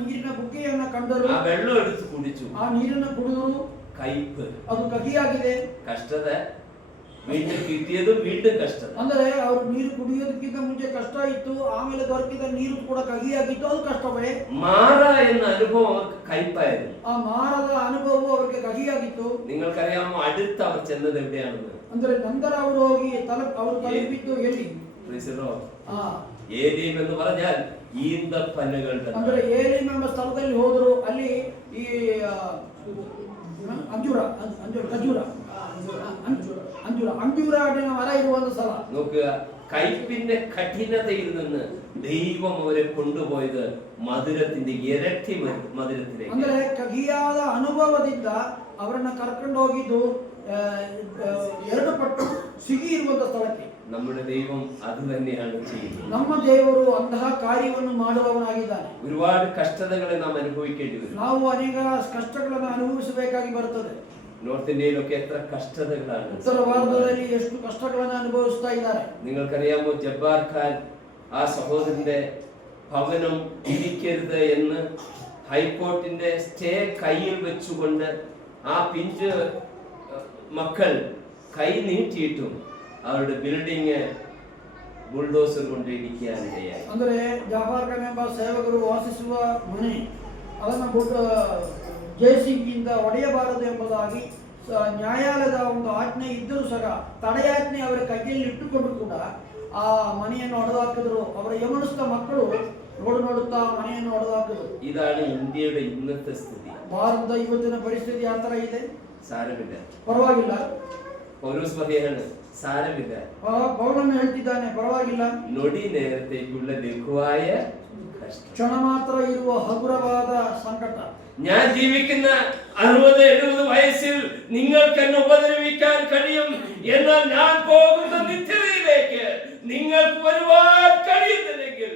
ನೀರಿನ ಬುಗ್ಗೆಯನ್ನ ಕಂಡರು. ആ വെള്ളം എടുത്ത് കുടിച്ചു. ಆ ನೀರನ್ನು ಕುಡಿದರು. കയ്പ്, ಅದು ಕಹಿಯಾಗಿದೆ. കഷ്ടത, വീണ്ടും കിട്ടിയതും വീണ്ടും കഷ്ടത. ಅಂದರೆ ಅವರು ನೀರು ಕುಡಿಯೋದಕ್ಕಿಂತ ಮುಂಚೆ ಕಷ್ಟ ಇತ್ತು, ಆಮೇಲೆ ದೊರಕಿದ ನೀರು ಕೂಡ ಕಹಿಯಾಗಿತ್ತು, ಅದು ಕಷ್ಟವೇ. മാറ എന്ന അനുഭവം അവർക്ക് കയ്പായിരുന്നു. ಆ ಮಾರದ ಅನುಭವವು ಅವರಿಗೆ ಕಹಿಯಾಗಿತ್ತು. നിങ്ങൾക്കറിയാമോ അടുത്ത് അവർ ചെന്നത് എവിടെയാണെന്ന്? ಅಂದರೆ ನಂತರ ಅವರು ಹೋಗಿ ಅವರು ತಲುಪಿದ್ದು ಎಲ್ಲಿ? ഏലീം എന്ന് പറഞ്ഞാൽ ഈന്തപ്പനകളുടെ. ಅಂದರೆ ಏಲೀಮ್ ಎಂಬ ಸ್ಥಳದಲ್ಲಿ ಹೋದರು. ಅಲ್ಲಿ ಈ ಅಂಜೂರ ಹಣ್ಣಿನ ಮರ ಇರುವಂತ ಸ್ಥಳ. നോക്കുക, കയ്പിന്റെ കഠിനതയിൽ നിന്ന് ദൈവം അവരെ കൊണ്ടുപോയത് മധുരത്തിന്റെ ഇരട്ടി മധുരത്തിലേക്ക്. ಅಂದ್ರೆ ಕಹಿಯಾದ ಅನುಭವದಿಂದ ಅವರನ್ನ ಕರ್ಕೊಂಡು ಹೋಗಿದ್ದು 2 ಪಟ್ಟು ಸಿಹಿ ಇರುವಂತ ಸ್ಥಳಕ್ಕೆ. നമ്മുടെ ദൈവം അത് തന്നെയാണ് ചെയ്യുന്നത്. ನಮ್ಮ ದೇವರು ಅಂತಹ ಕಾರ್ಯವನ್ನು ಮಾಡುವವನಾಗಿದ್ದಾನೆ. ഒരുപാട് കഷ്ടതകളെ നാം അനുഭവിക്കേണ്ടി വരും. ನಾವು ಅನೇಕ ಕಷ್ಟಗಳನ್ನು ಅನುಭವಿಸಬೇಕಾಗಿ ಬರುತ್ತದೆ. നോർത്ത് ഇന്ത്യയിലൊക്കെ എത്ര കഷ്ടതകളാണ്. ಉತ್ತರ ಭಾರತದಲ್ಲಿ ಎಷ್ಟು ಕಷ್ಟಗಳನ್ನು ಅನುಭವಿಸ್ತಾ ಇದ್ದಾರೆ. നിങ്ങൾക്കറിയാമോ, ജബ്ബാർ ഖാൻ ആ സഹോദരന്റെ ഭവനം ഇടിക്കരുത് എന്ന് ഹൈക്കോർട്ടിന്റെ സ്റ്റേ കയ്യിൽ വെച്ചുകൊണ്ട് ആ പിഞ്ച് മക്കൾ കൈ നീട്ടിയിട്ടും അവരുടെ ബിൽഡിംഗ് ബുൾഡോസർ കൊണ്ട് ഇടിക്കാനിടയായി. ಅಂದರೆ ಜಾಫರ್ ಖಾನ್ ಎಂಬ ಸೇವಕರು ವಾಸಿಸುವ ಮನೆ ಅದನ್ನು ಜೆಸಿಬಿಯಿಂದ ಒಡೆಯಬಾರದು ಎಂಬುದಾಗಿ ನ್ಯಾಯಾಲಯದ ಒಂದು ಆಜ್ಞೆ ಇದ್ದರೂ ಸಹ ತಡೆಯಾಜ್ಞೆ ಅವರ ಕೈಯಲ್ಲಿ ಇಟ್ಟುಕೊಂಡು ಕೂಡ ಆ ಮನೆಯನ್ನು ಒಡೆದಾಕಿದ್ರು. ಅವರ ಯಮನಿಸಿದ ಮಕ್ಕಳು ನೋಡುತ್ತಾ ಮನೆಯನ್ನು ಒಡೆದಾಕಿದ್ರು. ഇതാണ് ഇന്ത്യയുടെ ഇന്നത്തെ സ്ഥിതി. ಭಾರತದ ಇವತ್ತಿನ ಪರಿಸ್ಥಿತಿ ಆ ತರ ಇದೆ. സാരമില്ല, ಪರವಾಗಿಲ್ಲ. പൗലോസ് പറയാണ്, സാരമില്ല. ಪೌಲನು ಹೇಳ್ತಿದ್ದಾನೆ, ಪರವಾಗಿಲ್ಲ. നൊടി നേരത്തേക്കുള്ള ലഘുവായ ಕ್ಷಣ ಮಾತ್ರ ಇರುವ ಹಗುರವಾದ ಸಂಕಟ. ഞാൻ ജീവിക്കുന്ന 60-70 വയസ്സിൽ നിങ്ങൾക്ക് എന്നെ ഉപദ്രവിക്കാൻ കഴിയും, എന്നാൽ ഞാൻ പോകുന്ന നിത്യതയിലേക്ക് നിങ്ങൾക്ക് വരുവാൻ കഴിയുന്നില്ലെങ്കിൽ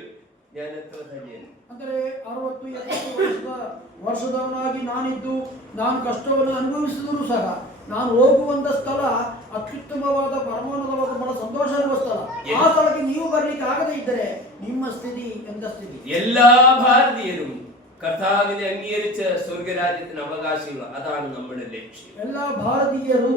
ഞാൻ എത്ര ധന്യൻ. ಅಂದರೆ 60-70 ವರ್ಷದವನಾಗಿ ನಾನಿದ್ದು ನಾನು ಕಷ್ಟವನ್ನು ಅನುಭವಿಸಿದರೂ ಸಹ ನಾನು ಹೋಗುವಂತ ಸ್ಥಳ ಅತ್ಯುತ್ತಮವಾದ ಪರಮಾನಂದವಾದ ಬಹಳ ಸಂತೋಷ ಇರುವ ಸ್ಥಳ. ಆ ಸ್ಥಳಕ್ಕೆ ನೀವು ಬರ್ಲಿಕ್ಕೆ ಆಗದೇ ಇದ್ದರೆ ನಿಮ್ಮ ಸ್ಥಿತಿ ಎಂತ ಸ್ಥಿತಿ? എല്ലാ ഭാരതീയരും കർത്താവിനെ അംഗീകരിച്ച് സ്വർഗരാജ്യത്തിന് അവകാശികൾ. അതാണ് നമ്മുടെ ലക്ഷ്യം. എല്ലാ ഭാരതീയರು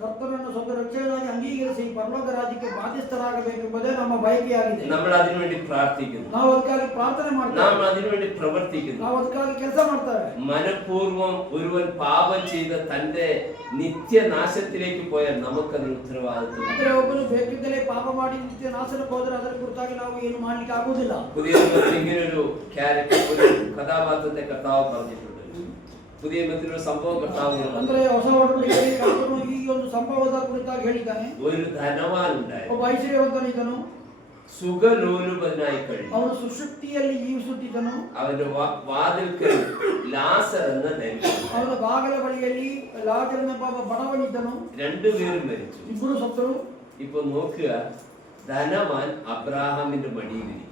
ಕರ್ತನನ್ನು ಸ್ವಂತ ರಕ್ಷಕನಾಗಿ ಅಂಗೀಕರಿಸಿ ಪರಲೋಕ ರಾಜ್ಯಕ್ಕೆ ಬಾಧ್ಯಸ್ಥರಾಗಬೇಕೆಂಬುದೇ ನಮ್ಮ ಬಯಕೆಯಾಗಿದೆ. നമ്മൾ അതിനുവേണ്ടി പ്രാർത്ഥിക്കുന്നു. ನಾವು ಅದಕ್ಕಾಗಿ ಪ್ರಾರ್ಥನೆ ಮಾಡ್ತೇವೆ. നാം അതിനുവേണ്ടി പ്രവർത്തിക്കുന്നു. ನಾವು ಅದಕ್ಕಾಗಿ ಕೆಲಸ ಮಾಡ್ತೇವೆ. മനഃപൂർവ്വം ഒരുവൻ പാപം ചെയ്ത് തന്റെ നിത്യനാശത്തിലേക്ക് പോയാൽ നമുക്കതിന് ഉത്തരവാദിത്വം. ಅಂದ್ರೆ ಒಬ್ಬನು ಬೇಕಿದ್ದಲೇ ಪಾಪ ಮಾಡಿ ನಿತ್ಯ ನಾಶನಕ್ಕೆ ಹೋದರೆ ಅದರ ಕುರಿತಾಗಿ ನಾವು ಏನು ಮಾಡಲಿಕ್ಕೆ ಆಗುವುದಿಲ್ಲ. പുതിയ നിയമത്തിൽ ഇങ്ങനൊരു ക്യാരക്ടർ, ഒരു കഥാപാത്രത്തെ കർത്താവ് പറഞ്ഞിട്ടുണ്ട്. പുതിയ നിയമത്തിൽ ഒരു സംഭവം കർത്താവ് ಅಂದ್ರೆ ಹೊಸ ಒಡಂಬಡಿಕೆಯಲ್ಲಿ ಕರ್ತನು ಈ ಒಂದು ಸಂಭವದ ಕುರಿತಾಗಿ ಹೇಳಿದ್ದಾನೆ. ഒരു ധനവാൻ ഉണ്ടായിരുന്നു. ಒಬ್ಬ ಐಶ್ವರ್ಯವಂತನಿದ್ದನು. സുഖലോലുപനായി കഴിഞ്ഞു. ಅವನು ಸುಷುಪ್ತಿಯಲ್ಲಿ ಜೀವಿಸುತ್ತಿದ್ದನು. അവന്റെ വാതിൽക്കൽ ലാസർ എന്ന ധനികൻ. ಅವನ ಬಾಗಿಲ ಬಳಿಯಲ್ಲಿ ಲಾಜರನೆಂಬ ಬಡವನಿದ್ದನು. രണ്ടുപേരും മരിച്ചു. ಇಬ್ಬರು ಸತ್ತರು. ഇപ്പൊ നോക്കുക, ധനവാൻ അബ്രാഹാമിന്റെ മടിയിലിരിക്കും.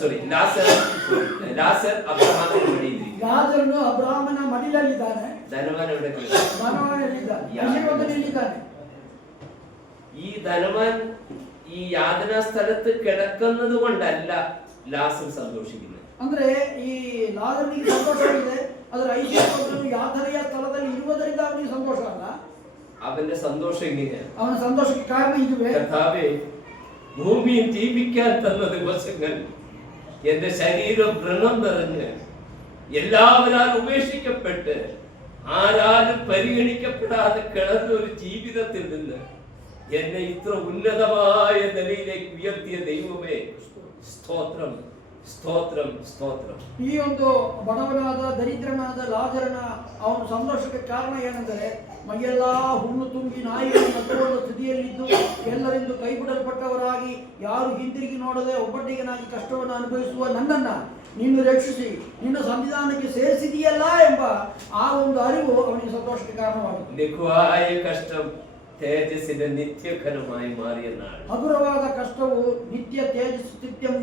സോറി, ലാസർ അബ്രഹാമിന്റെ മടിയിലിരിക്കും. ಲಾಜರನು ಅಬ್ರಹಾಮನ ಮಡಿಲಲ್ಲಿದ್ದಾನೆ. ധനവാൻ എവിടെ? ധനവാനിದ್ದಾನೆ. ഈ ധനവാൻ ഈ യാതനാ സ്ഥലത്ത് കിടക്കുന്നത് കൊണ്ടല്ല ലാസർ സന്തോഷിക്കുന്നത്. ಅಂದ್ರೆ ಈ ಲಾಜರನಿಗೆ ಸಂತೋಷವಿದೆ, ಅದರ ಐಶ್ವರ್ಯವನ್ನು ಯಾತನೆಯ ಸ್ಥಳದಲ್ಲಿ ಇರುವುದರಿಂದ ಅವನಿಗೆ ಸಂತೋಷ ಅಲ್ಲ. അവന്റെ സന്തോഷം എങ്ങനെയാണ്? ಅವನ ಸಂತೋಷಕ್ಕೆ ಕಾರಣ ಇದುವೇ. കർത്താവേ, ഭൂമിയിൽ ജീവിക്കാൻ തന്ന ദിവസങ്ങൾ എന്റെ ശരീരം വ്രണം നിറഞ്ഞ് എല്ലാവരാൽ ഉപേക്ഷിക്കപ്പെട്ട് ആരാലും പരിഗണിക്കപ്പെടാതെ കിടന്ന ഒരു ജീവിതത്തിൽ നിന്ന് എന്നെ ഇത്ര ഉന്നതമായ നിലയിലേക്ക് ഉയർത്തിയ ദൈവമേ, സ്തോത്രം സ്തോത്രം സ്തോത്രം. ಈ ಒಂದು ಬಡವನಾದ ದರಿದ್ರನಾದ ಲಾಜರನ ಅವನ ಸಂತೋಷಕ್ಕೆ ಕಾರಣ ಏನೆಂದರೆ, ಮೈಯೆಲ್ಲ ಹುಣ್ಣು ತುಂಬಿ ನಾಯಿಗಳು ನಕ್ಕುವ ಸ್ಥಿತಿಯಲ್ಲಿದ್ದು ಎಲ್ಲರಿಂದ ಕೈಬಿಡಲ್ಪಟ್ಟವರಾಗಿ ಯಾರು ಹಿಂದಿರುಗಿ ನೋಡದೆ ಒಬ್ಬಟ್ಟಿಗನಾಗಿ ಕಷ್ಟವನ್ನು ಅನುಭವಿಸುವ ನನ್ನನ್ನ ನೀನು ರಕ್ಷಿಸಿ ನಿನ್ನ ಸಂವಿಧಾನಕ್ಕೆ ಸೇರಿಸಿದೆಯಲ್ಲ ಎಂಬ ಆ ಒಂದು ಅರಿವು ಅವನಿಗೆ ಸಂತೋಷಕ್ಕೆ ಕಾರಣವಾಗುತ್ತೆ. ലഘുവായ കഷ്ടം തേജസ്സിന്റെ നിത്യഘനമായി മാറിയ നാൾ. ಹಗುರವಾದ ಕಷ್ಟವು ನಿತ್ಯ ತೇಜಸ್ಸು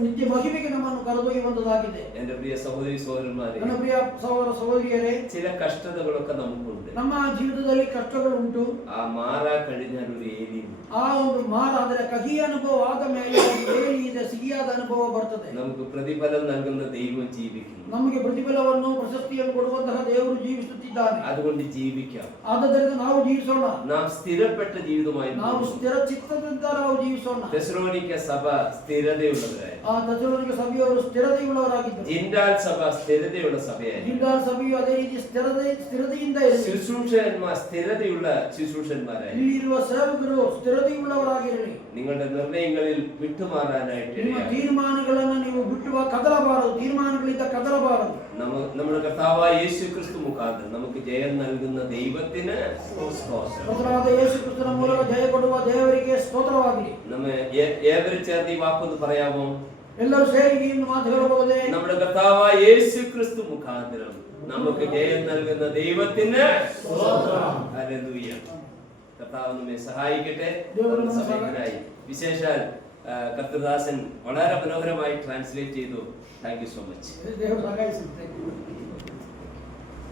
ನಿತ್ಯ ಮಹಿಮೆಗೆ ನಮ್ಮನ್ನು ಕರೆದೊಯ್ಯುವಂತದಾಗಿದೆ. എന്റെ പ്രിയ സഹോദരി സഹോദരന്മാരെ, ನನ್ನ ಪ್ರಿಯ ಸಹೋದರ ಸಹೋದರಿಯರೇ, ചില കഷ്ടതകളൊക്കെ നമുക്കുണ്ട്. ನಮ್ಮ ಜೀವಿತದಲ್ಲಿ ಕಷ್ಟಗಳು ಉಂಟು. ആ മാറാ കഴിഞ്ഞാൽ ഒരു ഏലിയും. ಆ ಒಂದು ಮಾರ ಅಂದರೆ ಕಹಿ ಅನುಭವ ಆದ ಮೇಲೆ ಏಳಿದೆ, ಸಿಹಿಯಾದ ಅನುಭವ ಬರ್ತದೆ. നമുക്ക് പ്രതിഫലം നൽകുന്ന ദൈവം ജീവിക്കുന്നു. ನಮಗೆ ಪ್ರತಿಫಲವನ್ನು ಪ್ರಶಸ್ತಿಯನ್ನು ಕೊಡುವಂತಹ ದೇವರು ಜೀವಿಸುತ್ತಿದ್ದಾನೆ. അതുകൊണ്ട് ജീവിക്കാം. ಆದ್ದರಿಂದ ನಾವು ಜೀವಿಸೋಣ. നാം സ്ഥിരപ്പെട്ട ജീവിതമായി ನಾವು ಸ್ಥಿರ ಚಿತ್ತದಿಂದ ನಾವು ಜೀವಿಸೋಣ. തെസ്സലോനിക്ക സഭ സ്ഥിരതയുള്ളവരായി. ಆ ತೆಸಲೋನಿಕ ಸಭೆಯವರು ಸ್ಥಿರತೆಯುಳ್ಳವರಾಗಿದ್ದರು. ജിൻഡാൽ സഭ സ്ഥിരതയുള്ള സഭയായി. ಜಿಂಡಾಲ್ ಸಭೆಯು ಅದೇ ರೀತಿ ಸ್ಥಿರತೆಯಿಂದ ಇರಲಿ. ശുശ്രൂഷകന്മാർ സ്ഥിരതയുള്ള ശുശ്രൂഷന്മാരായി. ಇಲ್ಲಿರುವ ಸೇವಕರು ಸ್ಥಿರತೆಯುಳ್ಳವರಾಗಿರಲಿ. നിങ്ങളുടെ നിർണയങ്ങളിൽ വിട്ടുമാറാനായിട്ട് ನಿಮ್ಮ ತೀರ್ಮಾನಗಳನ್ನು ನೀವು ಬಿಟ್ಟುವ ಕದಲಬಾರದು. ತೀರ್ಮಾನಗಳಿಂದ ಕದಲಬಾರದು. നമ്മുടെ കർത്താവായ യേശു ക്രിസ്തു മുഖാന്തരം നമുക്ക് ജയം നൽകുന്ന ദൈവത്തിന് സ്തോത്രം. ಕರ್ತನಾದ ಯೇಸು ಕ್ರಿಸ್ತನ ಮೂಲಕ ಜಯ ಕೊಡುವ ದೇವರಿಗೆ ಸ್ತೋತ್ರವಾಗಲಿ. നമ്മ ഏവരും ചേർന്ന് ഈ വാക്കൊന്ന് പറയാമോ? ಎಲ್ಲರೂ ಸೇರಿ ಈ ಮಾತು ಹೇಳಬಹುದೇ? നമ്മുടെ കർത്താവായ യേശു ക്രിസ്തു മുഖാന്തരം നമുക്ക് ജയം നൽകുന്ന ദൈവത്തിന് സ്തോത്രം. ഹല്ലേലൂയ. കർത്താവ് നമ്മെ സഹായിക്കട്ടെ. സമയത്തിനായി വിശേഷാൽ കർത്തൃദാസൻ വളരെ മനോഹരമായി ട്രാൻസ്ലേറ്റ് ചെയ്തു. Thank you so much. ದೇವರು ಸಹಾಯಿಸುತ್ತೆ.